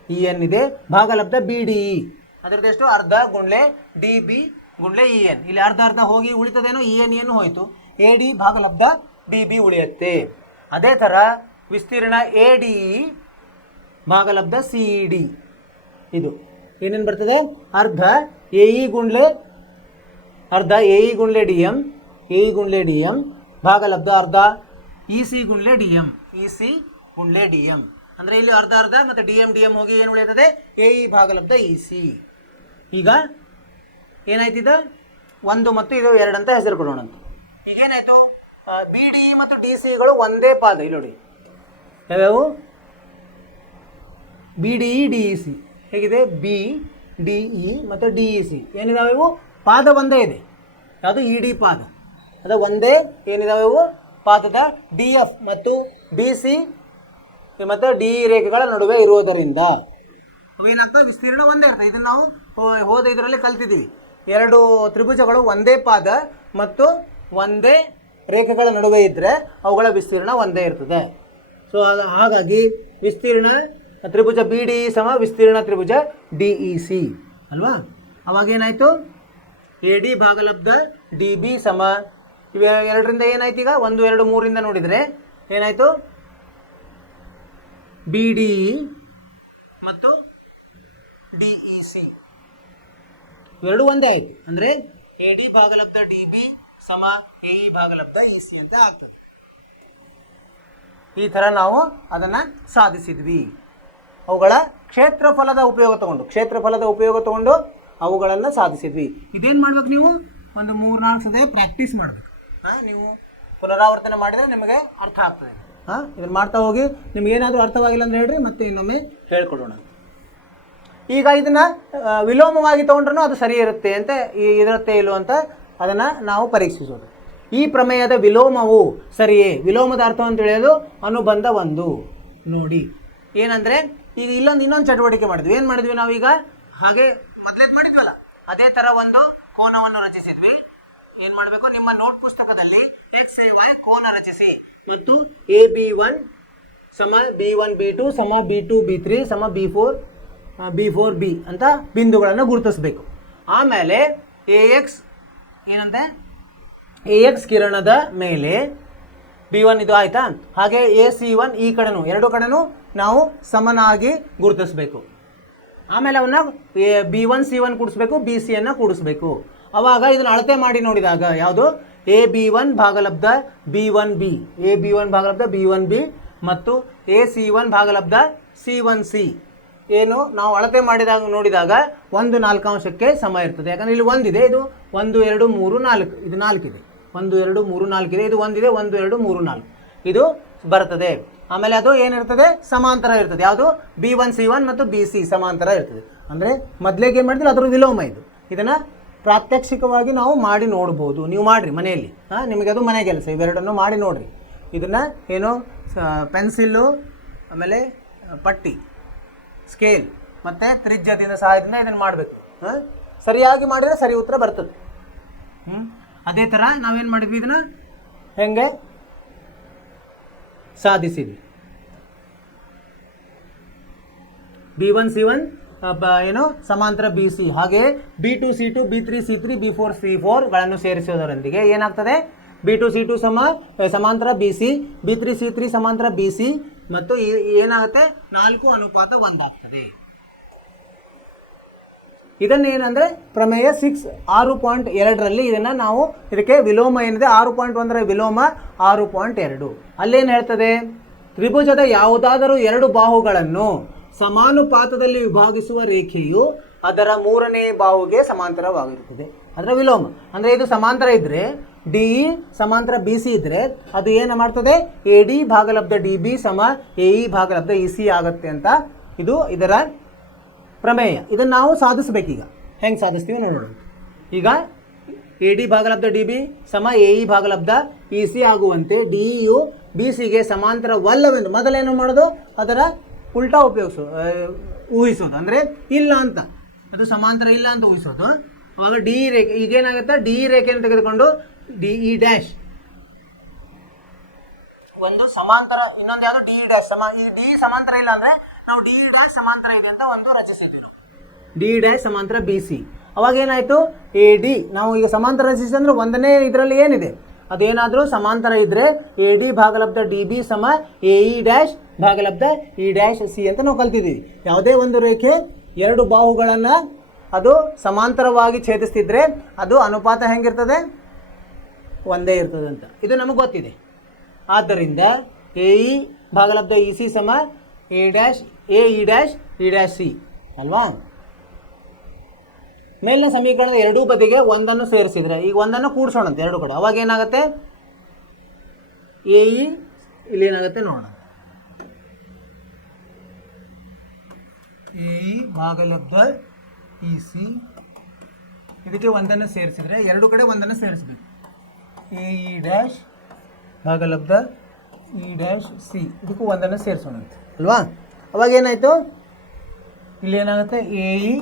ಇ ಎನ್ ಇದೆ ಭಾಗಲಬ್ಧ ಬಿ ಡಿ ಇ. ಅದರದ್ದು ಎಷ್ಟು ಅರ್ಧ ಗುಂಡ್ಲೆ ಡಿ ಬಿ ಗುಂಡ್ಲೆ ಇ ಎನ್. ಇಲ್ಲಿ ಅರ್ಧ ಹೋಗಿ ಉಳಿತದೇನೋ ಇ ಎನ್ ಏನು ಹೋಯಿತು. ಎ ಡಿ ಭಾಗಲಬ್ಧ ಡಿ ಬಿ ಉಳಿಯುತ್ತೆ. ಅದೇ ಥರ ವಿಸ್ತೀರ್ಣ ಎ ಡಿ ಇ ಭಾಗಲಬ್ಧ ಸಿ ಇ ಡಿ ಇದು ಏನೇನು ಬರ್ತದೆ ಅರ್ಧ ಎ ಇ ಗುಂಡ್ಲೆ ಡಿ ಎಮ್ ಭಾಗಲಬ್ಧ ಅರ್ಧ ಇ ಸಿ ಗುಂಡ್ಲೆ ಡಿ ಎಮ್ ಅಂದರೆ ಇಲ್ಲಿ ಅರ್ಧ ಮತ್ತು ಡಿ ಎಮ್ ಹೋಗಿ ಏನು ಉಳಿಯುತ್ತದೆ ಎ ಇ ಭಾಗಲಬ್ಧ ಇ ಸಿ. ಈಗ ಏನಾಯ್ತಿದ 1 ಮತ್ತು ಇದು 2 ಅಂತ ಹೆಸರು ಕೊಡೋಣಂತ. ಈಗೇನಾಯಿತು ಬಿ ಡಿ ಇ ಮತ್ತು ಡಿ ಸಿಗಳು ಒಂದೇ ಪಾದ. ಇಲ್ಲಿ ನೋಡಿ ಯಾವ್ಯಾವು B D E D E C ಹೇಗಿದೆ ಬಿ ಡಿ ಇ ಮತ್ತು ಡಿ ಇ ಸಿ ಏನಿದಾವೆ ಇವು ಪಾದ ಒಂದೇ ಇದೆ. ಯಾವುದು ಇ ಡಿ ಪಾದ ಅದು ಒಂದೇ. ಏನಿದಾವೆ ಇವು ಪಾದದ ಡಿ ಎಫ್ ಮತ್ತು ಡಿ ಸಿ ಮತ್ತು ಡಿ ಇ ರೇಖೆಗಳ ನಡುವೆ ಇರುವುದರಿಂದ ಅವೇನಾಗ್ತದೆ ವಿಸ್ತೀರ್ಣ ಒಂದೇ ಇರ್ತದೆ. ಇದನ್ನು ನಾವು ಹೋದ ಇದರಲ್ಲಿ ಕಲ್ತಿದ್ದೀವಿ. 2 ತ್ರಿಭುಜಗಳು ಒಂದೇ ಪಾದ ಮತ್ತು ಒಂದೇ ರೇಖೆಗಳ ನಡುವೆ ಇದ್ದರೆ ಅವುಗಳ ವಿಸ್ತೀರ್ಣ ಒಂದೇ ಇರ್ತದೆ. ಸೊ ಹಾಗಾಗಿ ವಿಸ್ತೀರ್ಣ ತ್ರಿಭುಜ ಬಿ ಡಿ ಇ ಸಮ ವಿಸ್ತೀರ್ಣ ತ್ರಿಭುಜ ಡಿ ಇ ಸಿ ಅಲ್ವಾ. ಅವಾಗೇನಾಯಿತು ಎ ಡಿ ಭಾಗಲಬ್ಧ ಡಿ ಬಿ ಸಮ ಇವ 2ರಿಂದ ಏನಾಯ್ತು ಈಗ 1 2 3ರಿಂದ ನೋಡಿದರೆ ಏನಾಯಿತು ಬಿ ಡಿ ಇ ಮತ್ತು ಡಿ ಇ ಸಿ ಇವೆರಡು ಒಂದೇ ಆಯಿತು. ಅಂದರೆ ಎ ಡಿ ಭಾಗಲಬ್ಧ ಡಿ ಬಿ ಸಮ ಎ ಇ ಭಾಗಲಬ್ಧ ಇ ಸಿ ಅಂತ ಆಗ್ತದೆ. ಈ ಥರ ನಾವು ಅದನ್ನು ಸಾಧಿಸಿದ್ವಿ. ಅವುಗಳ ಕ್ಷೇತ್ರಫಲದ ಉಪಯೋಗ ತಗೊಂಡು ಅವುಗಳನ್ನು ಸಾಧಿಸಿದ್ವಿ. ಇದೇನು ಮಾಡ್ಬೇಕು ನೀವು ಒಂದು 3-4 ಸಲ ಪ್ರಾಕ್ಟೀಸ್ ಮಾಡಬೇಕು. ನೀವು ಪುನರಾವರ್ತನೆ ಮಾಡಿದರೆ ನಿಮಗೆ ಅರ್ಥ ಆಗ್ತದೆ. ಇದನ್ನು ಮಾಡ್ತಾ ಹೋಗಿ ನಿಮಗೇನಾದರೂ ಅರ್ಥವಾಗಿಲ್ಲ ಅಂದರೆ ಹೇಳ್ರಿ, ಮತ್ತೆ ಇನ್ನೊಮ್ಮೆ ಹೇಳ್ಕೊಡೋಣ. ಈಗ ಇದನ್ನು ವಿಲೋಮವಾಗಿ ತೊಗೊಂಡ್ರೂ ಅದು ಸರಿ ಇರುತ್ತೆ ಅಂತ ಇರುತ್ತೆ ಇಲ್ಲೋ ಅಂತ ಅದನ್ನು ನಾವು ಪರೀಕ್ಷಿಸೋದು. ಈ ಪ್ರಮೇಯದ ವಿಲೋಮವು ಸರಿಯೇ? ವಿಲೋಮದ ಅರ್ಥ ಅಂತ ತಿಳಿಯೋದು ಅನುಬಂಧ 1 ನೋಡಿ. ಏನಂದರೆ ಈಗ ಇನ್ನೊಂದು ಚಟುವಟಿಕೆ ಮಾಡಿದ್ವಿ. ಏನು ಮಾಡಿದ್ವಿ ನಾವೀಗ ಹಾಗೆ ಮೊದಲೇದು ಮಾಡಿದ್ವಲ್ಲ ಅದೇ ಥರ ಒಂದು ಕೋನವನ್ನು ರಚಿಸಿದ್ವಿ. ಏನು ಮಾಡಬೇಕು ನಿಮ್ಮ ನೋಟ್ ಪುಸ್ತಕದಲ್ಲಿ ಎಕ್ಸ್ ಎ ವೈ ಕೋನ ರಚಿಸಿ ಮತ್ತು ಎ ಬಿ 1 ಸಮ ಬಿ 1 ಬಿ 2 ಸಮ ಬಿ 2 ಬಿ 3 ಸಮ ಬಿ 4 ಬಿ ಅಂತ ಬಿಂದುಗಳನ್ನು ಗುರುತಿಸಬೇಕು. ಆಮೇಲೆ ಎ ಎಕ್ಸ್ ಏನಂತೆ ಎ ಎಕ್ಸ್ ಕಿರಣದ ಮೇಲೆ ಬಿ 1 ಇದು ಆಯಿತಾ. ಹಾಗೆ ಎ ಸಿ 1 ಈ ಕಡೆನೂ 2 ಕಡೆನೂ ನಾವು ಸಮನಾಗಿ ಗುರುತಿಸಬೇಕು. ಆಮೇಲೆ ಅವನ್ನ ಬಿ 1 ಸಿ 1 ಕೂಡಿಸ್ಬೇಕು, ಬಿ ಸಿ ಅನ್ನು ಕೂಡಿಸ್ಬೇಕು. ಅವಾಗ ಇದನ್ನು ಅಳತೆ ಮಾಡಿ ನೋಡಿದಾಗ ಯಾವುದು ಎ ಬಿ 1 ಭಾಗಲಬ್ಧ ಬಿ 1 ಬಿ, ಎ ಬಿ 1 ಭಾಗಲಬ್ಧ ಬಿ 1 ಬಿ ಮತ್ತು ಎ ಸಿ 1 ಭಾಗಲಬ್ಧ ಸಿ 1 ಸಿ ಏನು ನಾವು ಅಳತೆ ಮಾಡಿದಾಗ ನೋಡಿದಾಗ 1/4 ಸಮ ಇರ್ತದೆ. ಯಾಕಂದರೆ ಇಲ್ಲಿ 1 ಇದೆ, ಇದು 1 2 3 4 ಇದು 4 ಇದೆ, 1 2 3 4 ಇದೆ, ಇದು 1 ಇದೆ, 1 2 3 4 ಇದು ಬರ್ತದೆ. ಆಮೇಲೆ ಅದು ಏನಿರ್ತದೆ ಸಮಾಂತರ ಇರ್ತದೆ. ಯಾವುದು ಬಿ 1 ಸಿ 1 ಮತ್ತು ಬಿ ಸಿ ಸಮಾಂತರ ಇರ್ತದೆ. ಅಂದರೆ ಮೊದಲಿಗೆ ಏನು ಮಾಡಿದ್ರೆ ಅದರ ವಿಲೋಮ ಇದು. ಇದನ್ನು ಪ್ರಾತ್ಯಕ್ಷಿಕವಾಗಿ ನಾವು ಮಾಡಿ ನೋಡ್ಬೋದು. ನೀವು ಮಾಡಿರಿ ಮನೆಯಲ್ಲಿ, ನಿಮಗೆ ಅದು ಮನೆ ಕೆಲಸ. ಇವೆರಡನ್ನು ಮಾಡಿ ನೋಡಿರಿ. ಇದನ್ನು ಏನು ಪೆನ್ಸಿಲ್ಲು, ಆಮೇಲೆ ಪಟ್ಟಿ, ಸ್ಕೇಲ್ ಮತ್ತು ತ್ರಿಜ್ಯದಿಂದ ಸಹಾಯದಿಂದ ಇದನ್ನು ಮಾಡಬೇಕು. ಸರಿಯಾಗಿ ಮಾಡಿದರೆ ಸರಿ ಉತ್ತರ ಬರ್ತದೆ. ಅದೇ ಥರ ನಾವೇನು ಮಾಡಿದ್ವಿ, ಇದನ್ನು ಹೆಂಗೆ ಸಾಧಿಸಿದ್ವಿ. B1 C1 ಏನು ಸಮಾಂತರ BC, ಹಾಗೆ B2 C2 B3 C3 B4 C4ಗಳನ್ನು ಸೇರಿಸೋದರೊಂದಿಗೆ ಏನಾಗ್ತದೆ, B2 C2 ಸಮಾಂತರ BC, B3 C3 ಸಮಾಂತರ BC ಮತ್ತು ಏನಾಗುತ್ತೆ 4:1 ಆಗ್ತದೆ. ಇದನ್ನೇನಂದರೆ ಪ್ರಮೇಯ 6.2ರಲ್ಲಿ ಇದನ್ನು ನಾವು ಇದಕ್ಕೆ ವಿಲೋಮ ಏನಿದೆ 6.1ರ ವಿಲೋಮ 6.2. ಅಲ್ಲೇನು ಹೇಳ್ತದೆ, ತ್ರಿಭುಜದ ಯಾವುದಾದರೂ ಎರಡು ಬಾಹುಗಳನ್ನು ಸಮಾನುಪಾತದಲ್ಲಿ ವಿಭಾಗಿಸುವ ರೇಖೆಯು ಅದರ ಮೂರನೇ ಬಾಹುಗೆ ಸಮಾಂತರವಾಗಿರುತ್ತದೆ. ಅದರ ವಿಲೋಮ ಅಂದರೆ ಇದು ಸಮಾಂತರ ಇದ್ದರೆ DE ಸಮಾಂತರ BC ಇದ್ದರೆ ಅದು ಏನು ಮಾಡ್ತದೆ, AD ಭಾಗಲಬ್ಧ DB ಸಮ AE ಭಾಗಲಬ್ಧ EC ಆಗುತ್ತೆ ಅಂತ ಇದು ಇದರ ಪ್ರಮೇಯ. ಇದನ್ನು ನಾವು ಸಾಧಿಸಬೇಕೀಗ. ಹೆಂಗೆ ಸಾಧಿಸ್ತೀವಿ ನೋಡೋಣ. ಈಗ AD ಭಾಗಲಬ್ಧ DB ಸಮ AE ಭಾಗಲಬ್ಧ EC ಆಗುವಂತೆ DEಯು BCಗೆ ಸಮಾಂತರವಲ್ಲವೆಂದು ಮೊದಲೇನು ಮಾಡೋದು, ಅದರ ಉಲ್ಟಾ ಊಹಿಸೋದು. ಅಂದರೆ ಇಲ್ಲ ಅಂತ, ಅದು ಸಮಾಂತರ ಇಲ್ಲ ಅಂತ ಊಹಿಸೋದು. ಅವಾಗ DE ರೇಖೆ ಈಗೇನಾಗುತ್ತೆ, DE ರೇಖೆಯನ್ನು ತೆಗೆದುಕೊಂಡು DE ಡ್ಯಾಶ್ ಒಂದು ಸಮಾಂತರ, ಇನ್ನೊಂದು ಯಾವುದು DE ಡ್ಯಾಶ್ ಈ DE ಸಮಾಂತರ ಇಲ್ಲ ಅಂದರೆ ನಾವು DE ಡ್ಯಾಶ್ ಸಮಾಂತರ ಇದೆ ಅಂತ ಒಂದು ರಚಿಸಿದ್ವಿ ನಾವು. DE ಡ್ಯಾಶ್ ಸಮಾಂತರ BC. ಅವಾಗ ಏನಾಯಿತು, AD ನಾವು ಈಗ ಸಮಾಂತರ ರಚಿಸಿ ಅಂದರೆ ಒಂದನೇ ಇದರಲ್ಲಿ ಏನಿದೆ ಅದೇನಾದರೂ ಸಮಾಂತರ ಇದ್ದರೆ AD ಭಾಗಲಬ್ಧ DB ಸಮ AE ಡ್ಯಾಶ್ ಭಾಗಲಬ್ಧ E ಡ್ಯಾಶ್ C ಅಂತ ನಾವು ಕಲ್ತಿದ್ದೀವಿ. ಯಾವುದೇ ಒಂದು ರೇಖೆ ಎರಡು ಬಾಹುಗಳನ್ನು ಅದು ಸಮಾಂತರವಾಗಿ ಛೇದಿಸ್ತಿದ್ರೆ ಅದು ಅನುಪಾತ ಹೆಂಗಿರ್ತದೆ, ಒಂದೇ ಇರ್ತದೆ ಅಂತ ಇದು ನಮಗೆ ಗೊತ್ತಿದೆ. ಆದ್ದರಿಂದ AE ಭಾಗಲಬ್ಧ EC ಸಮ AE dash E dash C ಅಲ್ವಾ. ಮೇಲಿನ ಸಮೀಕರಣದ ಎರಡೂ ಬದಿಗೆ ಒಂದನ್ನು ಸೇರಿಸಿದರೆ, ಈಗ ಒಂದನ್ನು ಕೂಡಿಸೋಣಂತೆ ಎರಡು ಕಡೆ, ಅವಾಗ ಏನಾಗುತ್ತೆ, AE ಇಲ್ಲಿ ಏನಾಗುತ್ತೆ ನೋಡೋಣ, AE ಭಾಗಲಬ್ಧ EC ಇದಕ್ಕೆ ಒಂದನ್ನು ಸೇರಿಸಿದರೆ ಎರಡು ಕಡೆ ಒಂದನ್ನು ಸೇರಿಸಬೇಕು. AE ಡ್ಯಾಶ್ ಭಾಗಲಬ್ಧ E ಡ್ಯಾಶ್ C ಇದಕ್ಕೂ ಒಂದನ್ನು ಸೇರಿಸೋಣಂತೆ ಅಲ್ವಾ. ಅವಾಗ ಏನಾಯಿತು, ಇಲ್ಲಿ ಏನಾಗುತ್ತೆ, AE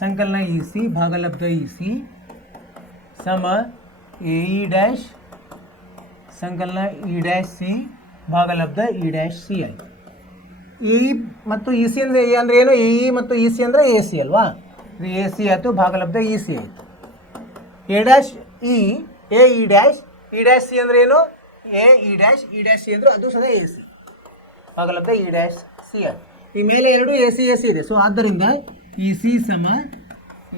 ಸಂಕಲನ EC ಭಾಗಲಬ್ಧ EC ಸಮ AE ಡ್ಯಾಶ್ ಸಂಕಲನ E dash C ಭಾಗಲಬ್ಧ E dash C ಆಯಿತು. EE ಮತ್ತು EC ಅಂದರೆ ಅಂದರೆ ಏನು, EE ಮತ್ತು EC ಅಂದರೆ AC ಅಲ್ವಾ, ಇದು AC ಆಯಿತು, ಭಾಗಲಬ್ಧ EC ಆಯಿತು. A dash E AE dash E dash C ಅಂದರೆ ಏನು, AE dash E dash C ಅಂದರೆ ಅದು ಸಹ AC ಭಾಗಲಬ್ಧ E ಡ್ಯಾಶ್ C ಆಯಿತು. ಈ ಮೇಲೆ ಎರಡು AC ಇದೆ. ಸೊ ಆದ್ದರಿಂದ EC ಸಮ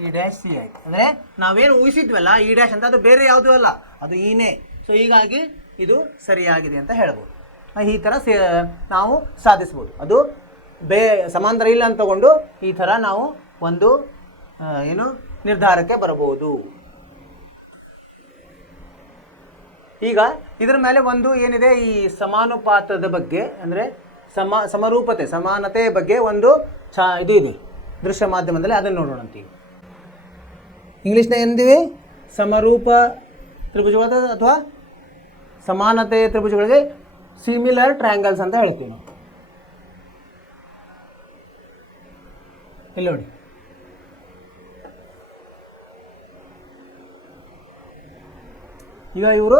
E ಡ್ಯಾಶ್ C ಆಯಿತು. ಅಂದರೆ ನಾವೇನು ಊಹಿಸಿದ್ವಲ್ಲ E ಡ್ಯಾಶ್ ಅಂತ, ಅದು ಬೇರೆ ಯಾವುದೂ ಅಲ್ಲ, ಅದು ಈನೇ. ಸೊ ಹೀಗಾಗಿ ಇದು ಸರಿಯಾಗಿದೆ ಅಂತ ಹೇಳ್ಬೋದು. ಈ ಥರ ನಾವು ಸಾಧಿಸ್ಬೋದು. ಅದು ಸಮಾಂತರ ಇಲ್ಲ ಅಂತ ತಗೊಂಡು ಈ ಥರ ನಾವು ಒಂದು ಏನು ನಿರ್ಧಾರಕ್ಕೆ ಬರಬಹುದು. ಈಗ ಇದರ ಮೇಲೆ ಒಂದು ಏನಿದೆ, ಈ ಸಮಾನುಪಾತದ ಬಗ್ಗೆ ಅಂದರೆ ಸಮರೂಪತೆ ಸಮಾನತೆ ಬಗ್ಗೆ ಒಂದು ಇದು ಇದೆ ದೃಶ್ಯ ಮಾಧ್ಯಮದಲ್ಲಿ, ಅದನ್ನು ನೋಡೋಣ ಅಂತೀವಿ. ಇಂಗ್ಲೀಷ್ನ ಎಂದಿವಿ ಸಮರೂಪ ತ್ರಿಭುಜವಾದ ಅಥವಾ ಸಮಾನತೆ ತ್ರಿಭುಜಗಳಿಗೆ ಸಿಮಿಲರ್ ಟ್ರಯಾಂಗಲ್ಸ್ ಅಂತ ಹೇಳ್ತೀವಿ ನಾವು. ಇಲ್ಲಿ ನೋಡಿ, ಈಗ ಇವರು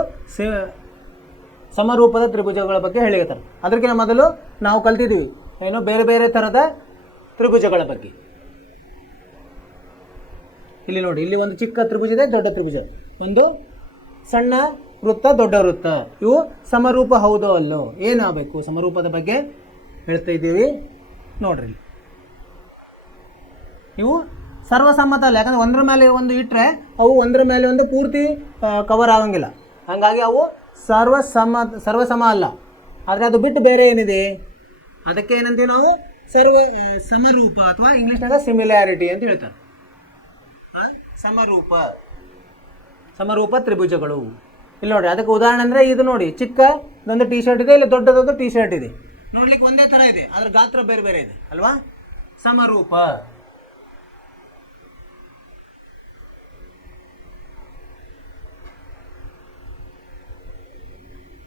ಸಮರೂಪದ ತ್ರಿಭುಜಗಳ ಬಗ್ಗೆ ಹೇಳಿರ್ತಾರೆ. ಅದಕ್ಕಿಂತ ಮೊದಲು ನಾವು ಕಲ್ತಿದ್ದೀವಿ ಏನೋ ಬೇರೆ ಬೇರೆ ಥರದ ತ್ರಿಭುಜಗಳ ಬಗ್ಗೆ. ಇಲ್ಲಿ ನೋಡಿ, ಇಲ್ಲಿ ಒಂದು ಚಿಕ್ಕ ತ್ರಿಭುಜ ಇದೆ, ದೊಡ್ಡ ತ್ರಿಭುಜ, ಒಂದು ಸಣ್ಣ ವೃತ್ತ, ದೊಡ್ಡ ವೃತ್ತ. ಇವು ಸಮರೂಪ ಹೌದೋ ಅಲ್ಲೋ, ಏನಾಗಬೇಕು ಸಮರೂಪದ ಬಗ್ಗೆ ಹೇಳ್ತಾ ಇದ್ದೀವಿ ನೋಡ್ರಿ. ಇವು ಸರ್ವಸಮ್ಮತ ಅಲ್ಲ, ಯಾಕಂದರೆ ಒಂದರ ಮೇಲೆ ಒಂದು ಇಟ್ಟರೆ ಅವು ಒಂದರ ಮೇಲೆ ಒಂದು ಪೂರ್ತಿ ಕವರ್ ಆಗಂಗಿಲ್ಲ. ಹಾಗಾಗಿ ಅವು ಸರ್ವಸಮ ಅಲ್ಲ. ಆದರೆ ಅದು ಬಿಟ್ಟು ಬೇರೆ ಏನಿದೆ ಅದಕ್ಕೆ ಏನಂತೀವಿ ನಾವು ಸಮರೂಪ ಅಥವಾ ಇಂಗ್ಲೀಷ್ನಾಗ ಸಿಮಿಲ್ಯಾರಿಟಿ ಅಂತ ಹೇಳ್ತಾರೆ. ಸಮರೂಪ ತ್ರಿಭುಜಗಳು. ಇಲ್ಲಿ ನೋಡಿ, ಅದಕ್ಕೆ ಉದಾಹರಣೆ ಅಂದರೆ ಇದು ನೋಡಿ, ಚಿಕ್ಕ ಒಂದು ಟಿ ಶರ್ಟ್ ಇದೆ, ಇಲ್ಲಿ ದೊಡ್ಡದೊಂದು ಟಿ ಶರ್ಟ್ ಇದೆ, ನೋಡ್ಲಿಕ್ಕೆ ಒಂದೇ ಥರ ಇದೆ, ಅದ್ರ ಗಾತ್ರ ಬೇರೆ ಬೇರೆ ಇದೆ ಅಲ್ವಾ. ಸಮರೂಪ.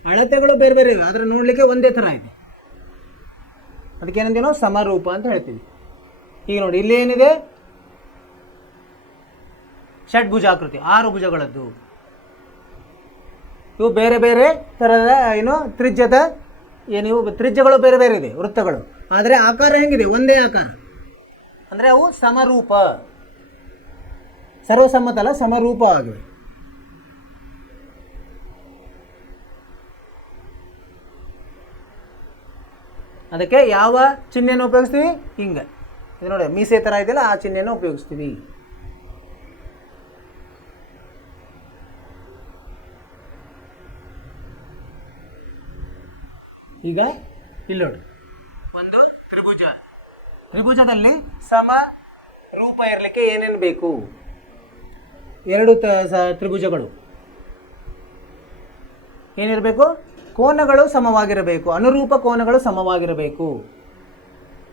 ಅಳತೆಗಳು ಬೇರೆ ಬೇರೆ ಇವೆ, ಆದರೆ ನೋಡಲಿಕ್ಕೆ ಒಂದೇ ಥರ ಇದೆ. ಅದಕ್ಕೇನಂತೀವಿ ನಾವು ಸಮರೂಪ ಅಂತ ಹೇಳ್ತೀವಿ. ಈಗ ನೋಡಿ ಇಲ್ಲಿ ಏನಿದೆ, ಷಡ್ಭುಜಾಕೃತಿ, 6 ಭುಜಗಳದ್ದು. ಇವು ಬೇರೆ ಬೇರೆ ಥರದ ತ್ರಿಜ್ಯದ ಇವು ತ್ರಿಜ್ಯಗಳು ಬೇರೆ ಬೇರೆ ಇದೆ, ವೃತ್ತಗಳು. ಆದರೆ ಆಕಾರ ಹೆಂಗಿದೆ, ಒಂದೇ ಆಕಾರ. ಅಂದರೆ ಅವು ಸಮರೂಪ, ಸರ್ವಸಮ್ಮತ ಅಲ್ಲ, ಸಮರೂಪವಾಗಿವೆ. ಅದಕ್ಕೆ ಯಾವ ಚಿಹ್ನೆಯನ್ನು ಉಪಯೋಗಿಸ್ತೀವಿ, ಹಿಂಗೆ ಇದು ನೋಡಿ ಮೀಸೆ ಥರ ಇದೆಯಲ್ಲ, ಆ ಚಿಹ್ನೆಯನ್ನು ಉಪಯೋಗಿಸ್ತೀವಿ. ಈಗ ಇಲ್ಲಿ ನೋಡಿ, ಒಂದು ತ್ರಿಭುಜ, ತ್ರಿಭುಜದಲ್ಲಿ ಸಮ ರೂಪ ಇರಲಿಕ್ಕೆ ಏನೇನು ಬೇಕು? 2 ತ್ರಿಭುಜಗಳು ಏನಿರಬೇಕು? ಕೋನಗಳು ಸಮವಾಗಿರಬೇಕು, ಅನುರೂಪ ಕೋನಗಳು ಸಮವಾಗಿರಬೇಕು.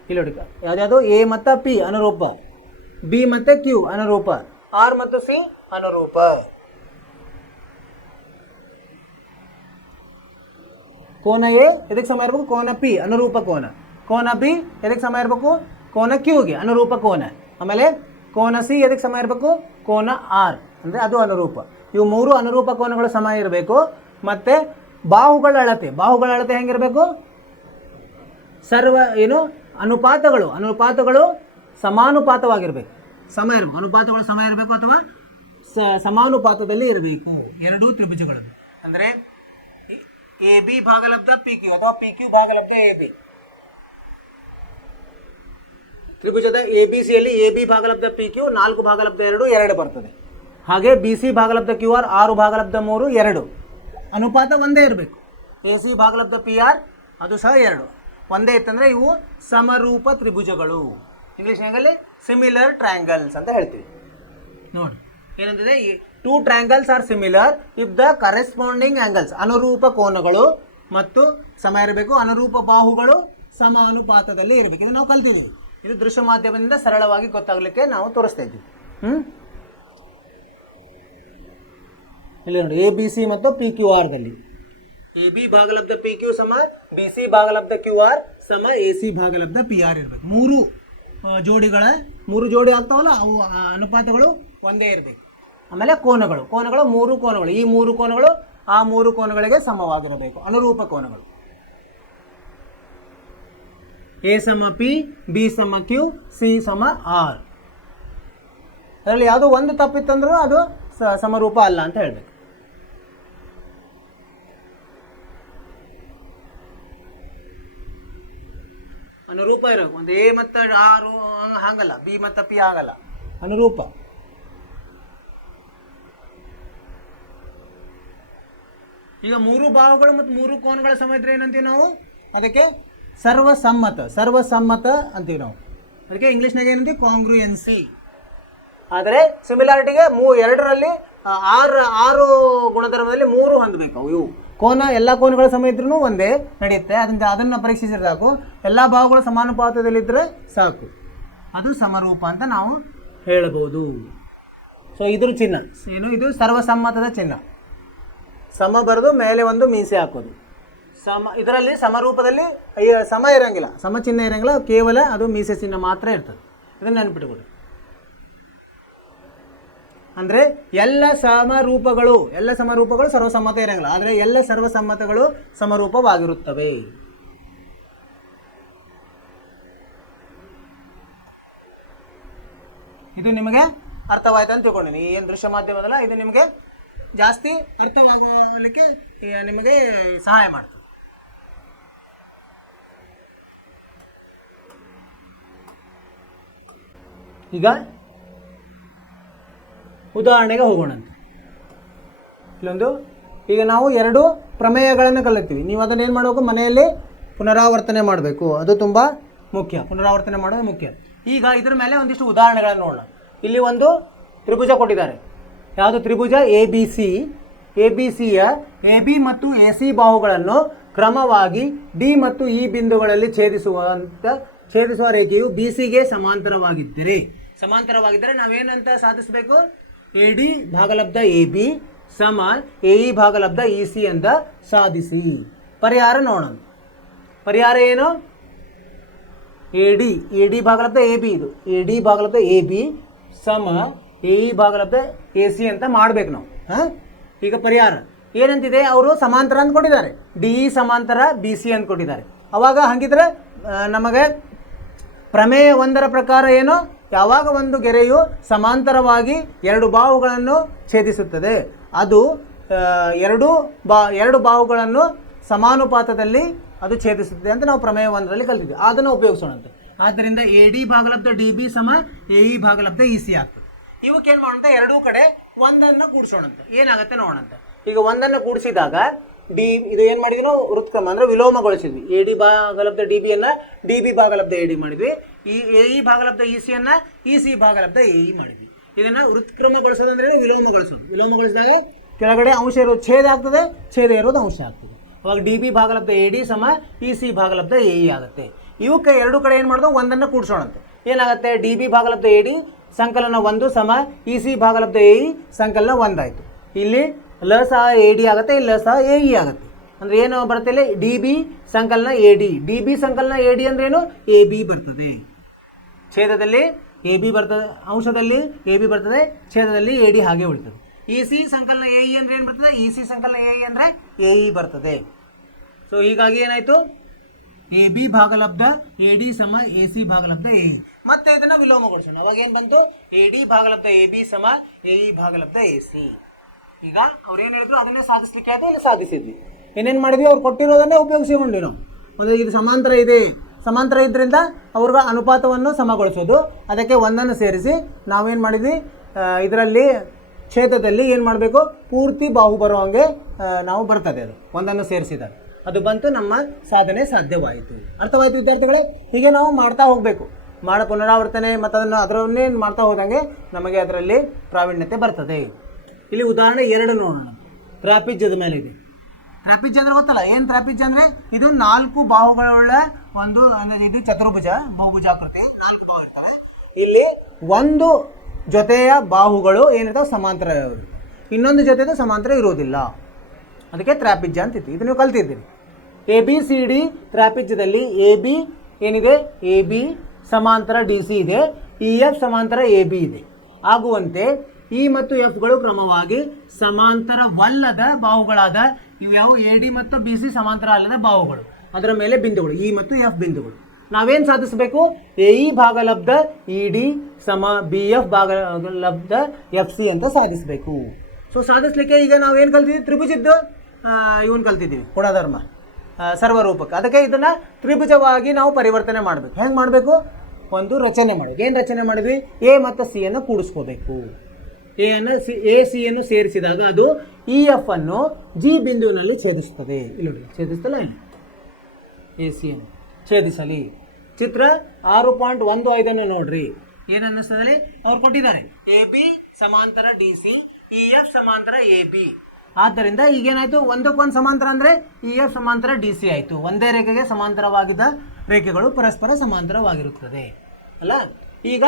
ಇಲ್ಲಿ ನೋಡಿ, ಯಾವ್ದಾವುದು ಎ ಮತ್ತು ಪಿ ಅನುರೂಪ, ಬಿ ಮತ್ತು ಕ್ಯೂ ಅನುರೂಪ, ಆರ್ ಮತ್ತು ಸಿ ಅನುರೂಪ. ಕೋನ ಎ ಎದಕ್ಕೆ ಸಮ ಇರಬೇಕು? ಕೋನ ಪಿ ಅನುರೂಪ ಕೋನ. ಕೋನ ಬಿ ಎದಕ್ಕೆ ಸಮ ಇರಬೇಕು? ಕೋನ ಕ್ಯೂಗೆ ಅನುರೂಪ ಕೋನ. ಆಮೇಲೆ ಕೋನ ಸಿ ಎದಕ್ಕೆ ಸಮ ಇರಬೇಕು? ಕೋನ ಆರ್, ಅಂದರೆ ಅದು ಅನುರೂಪ. ಇವು 3 ಅನುರೂಪ ಕೋನಗಳು ಸಮ ಇರಬೇಕು. ಮತ್ತು ಬಾಹುಗಳ ಅಳತೆ ಹೆಂಗಿರಬೇಕು? ಅನುಪಾತಗಳು ಸಮಾನುಪಾತವಾಗಿರಬೇಕು, ಸಮ ಇರಬೇಕು. ಅನುಪಾತಗಳು ಸಮ ಇರಬೇಕು ಅಥವಾ ಸಮಾನುಪಾತದಲ್ಲಿ ಇರಬೇಕು 2 ತ್ರಿಭುಜಗಳು. ಅಂದರೆ ಎ ಬಿ ಭಾಗಲಬ್ಧ ಪಿ ಕ್ಯೂ ಅಥವಾ ಪಿ ಕ್ಯೂ ಭಾಗಲಬ್ಧ ಎ ಬಿ. ತ್ರಿಭುಜದ ಎ ಬಿ ಸಿಯಲ್ಲಿ ಎ ಬಿ ಭಾಗಲಬ್ಧ ಪಿ ಕ್ಯೂ 4 ಭಾಗಲಬ್ಧ 2 ಬರ್ತದೆ. ಹಾಗೆ ಬಿ ಸಿ ಭಾಗಲಬ್ಧ ಕ್ಯೂ ಆರ್ 6 ಭಾಗಲಬ್ಧ 3 2. ಅನುಪಾತ ಒಂದೇ ಇರಬೇಕು. ಎ ಸಿ ಭಾಗಲಬ್ಧ ಪಿ ಆರ್ ಅದು ಸಹ 2 ಒಂದೇ ಇತ್ತಂದರೆ ಇವು ಸಮರೂಪ ತ್ರಿಭುಜಗಳು. ಇಂಗ್ಲೀಷ್ನಾಗಲ್ಲಿ ಸಿಮಿಲರ್ ಟ್ರಯಾಂಗಲ್ಸ್ ಅಂತ ಹೇಳ್ತೀವಿ. ನೋಡಿ ಏನಂತಿದೆ, 2 triangles are similar if the corresponding angles, ಅನುರೂಪ ಕೋನಗಳು ಮತ್ತು ಸಮ ಇರಬೇಕು, ಅನುರೂಪ ಬಾಹುಗಳು ಸಮಾನುಪಾತದಲ್ಲಿ ಇರಬೇಕು. ಇದು ನಾವು ಕಲ್ತಿದ್ದೀವಿ. ಇದು ದೃಶ್ಯ ಮಾಧ್ಯಮದಿಂದ ಸರಳವಾಗಿ ಗೊತ್ತಾಗಲಿಕ್ಕೆ ನಾವು ತೋರಿಸ್ತಾ ಇದ್ದೀವಿ. ಇಲ್ಲಿ ನೋಡಿ, ಎ ಬಿ ಸಿ ಮತ್ತು ಪಿ ಕ್ಯೂ ಆರ್ದಲ್ಲಿ ಎ ಬಿ ಭಾಗಲಬ್ಧ ಪಿ ಕ್ಯೂ ಸಮ ಬಿ ಸಿ ಭಾಗಲಬ್ಧ ಕ್ಯೂ ಆರ್ ಸಮ ಎ ಸಿ ಭಾಗಲಬ್ಧ ಪಿ ಆರ್ ಇರಬೇಕು. 3 ಜೋಡಿ ಆಗ್ತಾವಲ್ಲ, ಅವು ಅನುಪಾತಗಳು ಒಂದೇ ಇರಬೇಕು. ಆಮೇಲೆ ಕೋನಗಳು 3 ಕೋನಗಳು, ಈ 3 ಕೋನಗಳು ಆ 3 ಕೋನಗಳಿಗೆ ಸಮವಾಗಿರಬೇಕು, ಅನುರೂಪ ಕೋನಗಳು. ಎ ಸಮ ಪಿ, ಬಿ ಸಮ ಕ್ಯೂ, ಸಿ ಸಮ ಆರ್. ಅದರಲ್ಲಿ ಯಾವುದೋ ಒಂದು ತಪ್ಪಿತ್ತಂದ್ರೂ ಅದು ಸಮರೂಪ ಅಲ್ಲ ಅಂತ ಹೇಳಬೇಕು. ಅನುರೂಪ ಇರಬೇಕು. ಒಂದು ಎ ಮತ್ತು ಆರು ಹಾಗಲ್ಲ, ಬಿ ಮತ್ತು ಪಿ ಆಗಲ್ಲ, ಅನುರೂಪ. ಈಗ 3 ಬಾಹುಗಳು ಮತ್ತು 3 ಕೋನಗಳ ಸಮ ಇದ್ರೆ ಏನಂತೀವಿ ನಾವು? ಅದಕ್ಕೆ ಸರ್ವಸಮ್ಮತ ಅಂತೀವಿ ನಾವು. ಅದಕ್ಕೆ ಇಂಗ್ಲೀಷ್ನಾಗ ಏನಂತೀವಿ? ಕಾಂಗ್ರುಯೆನ್ಸಿ. ಆದರೆ ಸಿಮಿಲಾರಿಟಿಗೆ 2ರಲ್ಲಿ 6 ಗುಣಧರ್ಮದಲ್ಲಿ 3 ಹೊಂದಬೇಕು. ಇವು ಕೋನ ಎಲ್ಲ ಕೋನಗಳ ಸಮ ಇದ್ರೂ ಒಂದೇ ನಡೆಯುತ್ತೆ. ಅದನ್ನು ಪರೀಕ್ಷಿಸಿದ್ರೆ ಸಾಕು. ಎಲ್ಲ ಬಾಹುಗಳು ಸಮಾನುಪಾತದಲ್ಲಿದ್ದರೆ ಸಾಕು, ಅದು ಸಮರೂಪ ಅಂತ ನಾವು ಹೇಳಬಹುದು. ಸೊ ಇದ್ರ ಚಿಹ್ನ ಏನು? ಇದು ಸರ್ವಸಮ್ಮತದ ಚಿಹ್ನ. ಸಮ ಬರೆದು ಮೇಲೆ ಒಂದು ಮೀಸೆ ಹಾಕೋದು. ಇದರಲ್ಲಿ ಸಮರೂಪದಲ್ಲಿ ಸಮ ಇರೋಂಗಿಲ್ಲ, ಸಮ ಚಿಹ್ನೆ ಇರೋಂಗಿಲ್ಲ, ಕೇವಲ ಅದು ಮೀಸೆ ಚಿಹ್ನೆ ಮಾತ್ರ ಇರ್ತದೆ. ಇದನ್ನು ನೆನ್ಪಿಟ್ಕೊಡಿ. ಅಂದರೆ ಎಲ್ಲ ಸಮರೂಪಗಳು ಸರ್ವಸಮ್ಮತ ಇರೋಂಗಿಲ್ಲ, ಆದರೆ ಎಲ್ಲ ಸರ್ವಸಮ್ಮತಗಳು ಸಮರೂಪವಾಗಿರುತ್ತವೆ. ಇದು ನಿಮಗೆ ಅರ್ಥವಾಯ್ತು ಅಂತ ತಿಳ್ಕೊಂಡಿನಿ. ಏನು ದೃಶ್ಯ ಮಾಧ್ಯಮದಲ್ಲ, ಇದು ನಿಮಗೆ ಜಾಸ್ತಿ ಅರ್ಥವಾಗಲಿಕ್ಕೆ ನಿಮಗೆ ಸಹಾಯ ಮಾಡ್ತದೆ. ಈಗ ಉದಾಹರಣೆಗೆ ಹೋಗೋಣಂತೆ. ಇಲ್ಲೊಂದು, ಈಗ ನಾವು 2 ಪ್ರಮೇಯಗಳನ್ನು ಕಲಿತೀವಿ. ನೀವು ಅದನ್ನು ಏನು ಮಾಡಬೇಕು? ಮನೆಯಲ್ಲಿ ಪುನರಾವರ್ತನೆ ಮಾಡಬೇಕು. ಅದು ತುಂಬ ಮುಖ್ಯ, ಪುನರಾವರ್ತನೆ ಮಾಡೋದು ಮುಖ್ಯ. ಈಗ ಇದ್ರ ಮೇಲೆ ಒಂದಿಷ್ಟು ಉದಾಹರಣೆಗಳನ್ನು ನೋಡೋಣ. ಇಲ್ಲಿ ಒಂದು ತ್ರಿಭುಜ ಕೊಟ್ಟಿದ್ದಾರೆ. ಯಾವುದು ತ್ರಿಭುಜ? A B C. A B ಸಿಯ ಎ ಬಿ ಮತ್ತು ಎ ಸಿ ಬಾಹುಗಳನ್ನು ಕ್ರಮವಾಗಿ ಡಿ ಮತ್ತು ಇ ಬಿಂದುಗಳಲ್ಲಿ ಛೇದಿಸುವ ರೇಖೆಯು ಬಿ ಸಿಗೆ ಸಮಾಂತರವಾಗಿದ್ದರೆ ನಾವೇನಂತ ಸಾಧಿಸಬೇಕು? ಎ ಡಿ ಭಾಗಲಬ್ಧ ಎ ಬಿ ಸಮ ಎ ಇ ಭಾಗಲಬ್ಧ ಇ ಸಿ ಅಂತ ಸಾಧಿಸಿ. ಪರಿಹಾರ ನೋಡೋಣ. ಪರಿಹಾರ ಏನು? ಎ ಡಿ ಭಾಗಲಬ್ಧ ಎ ಬಿ, ಇದು ಎ ಡಿ ಭಾಗಲಬ್ಧ ಎ ಬಿ ಸಮ ಎ ಇ ಭಾಗಲಬ್ಧ ಎ ಸಿ ಅಂತ ಮಾಡ್ಬೇಕು ನಾವು. ಈಗ ಪರಿಹಾರ ಏನಂತಿದೆ, ಅವರು ಸಮಾಂತರ ಅಂತ ಕೊಟ್ಟಿದ್ದಾರೆ, ಡಿ ಇ ಸಮಾಂತರ ಬಿ ಸಿ ಅಂತ ಕೊಟ್ಟಿದ್ದಾರೆ. ಅವಾಗ ಹಂಗಿದ್ರೆ ನಮಗೆ ಪ್ರಮೇಯ 1ರ ಪ್ರಕಾರ ಏನು, ಯಾವಾಗ ಒಂದು ಗೆರೆಯು ಸಮಾಂತರವಾಗಿ ಎರಡು ಬಾಹುಗಳನ್ನು ಛೇದಿಸುತ್ತದೆ ಅದು ಎರಡು ಬಾಹುಗಳನ್ನು ಸಮಾನುಪಾತದಲ್ಲಿ ಅದು ಛೇದಿಸುತ್ತದೆ ಅಂತ ನಾವು ಪ್ರಮೇಯ 1ರಲ್ಲಿ ಕಲಿತಿದ್ವಿ. ಅದನ್ನು ಉಪಯೋಗಿಸೋಣಂತೆ. ಆದ್ದರಿಂದ ಎ ಡಿ ಭಾಗಲಬ್ಧ ಡಿ ಬಿ ಸಮ ಎ ಇ ಭಾಗಲಬ್ಧ ಇ ಸಿ ಆಗ್ತದೆ. ಇವಕ್ಕೆ ಏನು ಮಾಡೋಣ, ಎರಡೂ ಕಡೆ ಒಂದನ್ನು ಕೂಡಿಸೋಣಂತೆ. ಏನಾಗುತ್ತೆ ನೋಡೋಣಂತೆ. ಈಗ ಒಂದನ್ನು ಕೂಡಿಸಿದಾಗ ಡಿ ಇದು ಏನು ಮಾಡಿದ್ವಿ ನಾವು, ವೃತ್ಕ್ರಮ ಅಂದರೆ ವಿಲೋಮಗೊಳಿಸಿದ್ವಿ. ಎ ಡಿ ಭಾಗಲಬ್ಧ ಡಿ ಬಿಯನ್ನು ಡಿ ಬಿ ಭಾಗಲಬ್ಧ ಎ ಡಿ ಮಾಡಿದ್ವಿ. ಈ ಎ ಇ ಭಾಗಲಬ್ಧ ಇ ಸಿಯನ್ನು ಇ ಸಿ ಭಾಗಲಬ್ಧ ಎ ಇ ಮಾಡಿದ್ವಿ. ಇದನ್ನು ವೃತ್ಕ್ರಮಗೊಳಿಸೋದಂದ್ರೆ ವಿಲೋಮಗೊಳಿಸೋದು. ವಿಲೋಮಗೊಳಿಸಿದಾಗ ಕೆಳಗಡೆ ಅಂಶ ಇರೋದು ಛೇದ ಆಗ್ತದೆ, ಛೇದ ಇರೋದು ಅಂಶ ಆಗ್ತದೆ. ಅವಾಗ ಡಿ ಬಿ ಭಾಗಲಬ್ಧ ಎ ಡಿ ಸಮ ಇ ಸಿ ಭಾಗಲಬ್ಧ ಎ ಇ ಆಗುತ್ತೆ. ಇವಕ್ಕೆ ಎರಡು ಕಡೆ ಏನು ಮಾಡೋದು, ಒಂದನ್ನು ಕೂಡಿಸೋಣಂತೆ. ಏನಾಗುತ್ತೆ, ಡಿ ಬಿ ಭಾಗಲಬ್ಧ ಎ ಡಿ ಸಂಕಲನ 1 ಸಮ ಇ ಸಿ ಭಾಗಲಬ್ಧ ಎ ಇ ಸಂಕಲನ 1 ಆಯಿತು. ಇಲ್ಲಿ ಲ ಸಹ ಎ ಡಿ ಆಗುತ್ತೆ, ಇಲ್ಲಿ ಲ ಸಹ ಎ ಇ ಆಗುತ್ತೆ. ಅಂದರೆ ಏನು ಬರುತ್ತೆ ಇಲ್ಲಿ, ಡಿ ಬಿ ಸಂಕಲನ ಎ ಡಿ, ಡಿ ಬಿ ಸಂಕಲನ ಎ ಡಿ ಅಂದ್ರೆ ಏನು, ಎ ಬಿ ಬರ್ತದೆ. ಛೇದದಲ್ಲಿ ಎ ಬಿ ಬರ್ತದೆ, ಅಂಶದಲ್ಲಿ ಎ ಬಿ ಬರ್ತದೆ, ಛೇದದಲ್ಲಿ ಎ ಡಿ ಹಾಗೆ ಉಳಿತದೆ. ಎ ಸಿ ಸಂಕಲನ ಎ ಇ ಅಂದರೆ ಏನು ಬರ್ತದೆ, ಇ ಸಿ ಸಂಕಲನ ಎ ಇ ಅಂದರೆ ಎ ಇ ಬರ್ತದೆ. ಸೊ ಹೀಗಾಗಿ ಏನಾಯಿತು, ಎ ಬಿ ಭಾಗಲಬ್ಧ ಎ ಡಿ ಸಮ ಎ ಸಿ ಭಾಗಲಬ್ಧ ಎ ಇ. ಮತ್ತೆ ಇದನ್ನು ವಿಲೋಮಗೊಳಿಸೋಣ. ಅವಾಗ ಏನು ಬಂತು, ಎ ಡಿ ಭಾಗಲಬ್ಧ ಎ ಬಿ ಸಮ ಎ ಇ ಭಾಗಲಬ್ಧ ಎ ಸಿ. ಈಗ ಅವ್ರು ಏನು ಹೇಳಿದ್ರು ಅದನ್ನೇ ಸಾಧಿಸ್ಲಿಕ್ಕೆ ಆಯ್ತು, ಇಲ್ಲಿ ಸಾಧಿಸಿದ್ವಿ. ಏನೇನು ಮಾಡಿದ್ವಿ, ಅವ್ರು ಕೊಟ್ಟಿರೋದನ್ನೇ ಉಪಯೋಗಿಸಿಕೊಂಡ್ವಿ ನಾವು. ಅಂದರೆ ಇದು ಸಮಾಂತರ ಇದೆ, ಸಮಾಂತರ ಇದರಿಂದ ಅವ್ರಿಗೆ ಅನುಪಾತವನ್ನು ಸಮಗೊಳಿಸೋದು. ಅದಕ್ಕೆ ಒಂದನ್ನು ಸೇರಿಸಿ ನಾವೇನು ಮಾಡಿದ್ವಿ, ಇದರಲ್ಲಿ ಛೇದದಲ್ಲಿ ಏನು ಮಾಡಬೇಕು, ಪೂರ್ತಿ ಬಾಹು ಬರೋ ಹಂಗೆ ನಾವು ಬರ್ತದೆ. ಅದು ಒಂದನ್ನು ಸೇರಿಸಿದಾಗ ಅದು ಬಂತು, ನಮ್ಮ ಸಾಧನೆ ಸಾಧ್ಯವಾಯಿತು. ಅರ್ಥವಾಯಿತು ವಿದ್ಯಾರ್ಥಿಗಳೇ? ಹೀಗೆ ನಾವು ಮಾಡ್ತಾ ಹೋಗಬೇಕು. ಪುನರಾವರ್ತನೆ ಮತ್ತು ಅದರನ್ನೇ ಮಾಡ್ತಾ ಹೋದಂಗೆ ನಮಗೆ ಅದರಲ್ಲಿ ಪ್ರಾವೀಣ್ಯತೆ ಬರ್ತದೆ. ಇಲ್ಲಿ ಉದಾಹರಣೆ 2 ನೋಡೋಣ. ಟ್ರಾಪಿಜ್ಯದ ಮೇಲೆ ಇದೆ. ಟ್ರಾಪಿಜ್ಯ ಅಂದರೆ ಗೊತ್ತಲ್ಲ, ಏನು ಟ್ರಾಪಿಜ್ಯ ಅಂದರೆ ಇದು 4 ಬಾಹುಗಳುಳ್ಳ ಒಂದು, ಅಂದರೆ ಇದು ಚತುರ್ಭುಜ ಬಹುಭುಜಾಕೃತಿ, 4 ಬಾಹು ಇರ್ತವೆ. ಇಲ್ಲಿ ಒಂದು ಜೊತೆಯ ಬಾಹುಗಳು ಏನಿರ್ತಾವೆ ಸಮಾಂತರ ಇರುತ್ತೆ, ಇನ್ನೊಂದು ಜೊತೆದು ಸಮಾಂತರ ಇರೋದಿಲ್ಲ. ಅದಕ್ಕೆ ಟ್ರಾಪಿಜ್ಯ ಅಂತಿತ್ತು. ಇದು ನೀವು ಕಲ್ತಿದ್ದೀರಿ. ಎ ಬಿ ಸಿ ಡಿ ಟ್ರಾಪಿಜ್ಯದಲ್ಲಿ ಎ ಬಿ ಏನಿದೆ, ಎ ಬಿ ಸಮಾಂತರ ಡಿ ಸಿ ಇದೆ, ಇ ಎಫ್ ಸಮಾಂತರ ಎ ಬಿ ಇದೆ. ಆಗುವಂತೆ ಇ ಮತ್ತು ಎಫ್ಗಳು ಕ್ರಮವಾಗಿ ಸಮಾಂತರವಲ್ಲದ ಬಾಹುಗಳಾದ ಇವು ಯಾವ, ಎ ಡಿ ಮತ್ತು ಬಿ ಸಿ ಸಮಾಂತರ ಅಲ್ಲದ ಬಾಹುಗಳು, ಅದರ ಮೇಲೆ ಬಿಂದುಗಳು ಇ ಮತ್ತು ಎಫ್ ಬಿಂದುಗಳು. ನಾವೇನು ಸಾಧಿಸಬೇಕು, ಎ ಇ ಭಾಗಲಬ್ಧ ಇ ಡಿ ಸಮ ಬಿ ಎಫ್ ಭಾಗಲಬ್ಧ ಎಫ್ ಸಿ ಅಂತ ಸಾಧಿಸಬೇಕು. ಸೊ ಸಾಧಿಸಲಿಕ್ಕೆ ಈಗ ನಾವೇನು ಕಲ್ತಿದ್ವಿ, ತ್ರಿಭುಜದ್ದು ಇವನು ಕಲ್ತಿದ್ದೀವಿ, ಗುಣಧರ್ಮ ಸರ್ವರೂಪಕ. ಅದಕ್ಕೆ ಇದನ್ನು ತ್ರಿಭುಜವಾಗಿ ನಾವು ಪರಿವರ್ತನೆ ಮಾಡಬೇಕು. ಹೆಂಗೆ ಮಾಡಬೇಕು, ಒಂದು ರಚನೆ ಮಾಡಬೇಕು. ಏನು ರಚನೆ ಮಾಡಿದ್ವಿ, ಎ ಮತ್ತು ಸಿ ಅನ್ನು ಕೂಡಿಸ್ಕೋಬೇಕು. ಎ ಸಿ ಯನ್ನು ಸೇರಿಸಿದಾಗ ಅದು ಇ ಎಫ್ ಅನ್ನು ಜಿ ಬಿಂದುವಿನಲ್ಲಿ ಛೇದಿಸುತ್ತದೆ. ಇಲ್ಲಿ ನೋಡಿ, ಛೇದಿಸ್ತಲ್ಲ, ಇಲ್ಲಿ ಎ ಸಿ ಅನ್ನು ಛೇದಿಸಲಿ. ಚಿತ್ರ 6.15 ನೋಡ್ರಿ. ಏನು ಅನ್ನಿಸ್ತದೆ, ಅವ್ರು ಕೊಟ್ಟಿದ್ದಾರೆ ಎ ಬಿ ಸಮಾಂತರ ಡಿ ಸಿ, ಇ ಎಫ್ ಸಮಾಂತರ ಎ ಬಿ. ಆದ್ದರಿಂದ ಈಗೇನಾಯಿತು, ಒಂದಕ್ಕೊಂದು ಸಮಾಂತರ ಅಂದರೆ ಇ ಎಫ್ ಸಮಾಂತರ ಡಿ ಸಿ ಆಯಿತು. ಒಂದೇ ರೇಖೆಗೆ ಸಮಾಂತರವಾಗಿದ್ದ ರೇಖೆಗಳು ಪರಸ್ಪರ ಸಮಾಂತರವಾಗಿರುತ್ತದೆ ಅಲ್ಲ. ಈಗ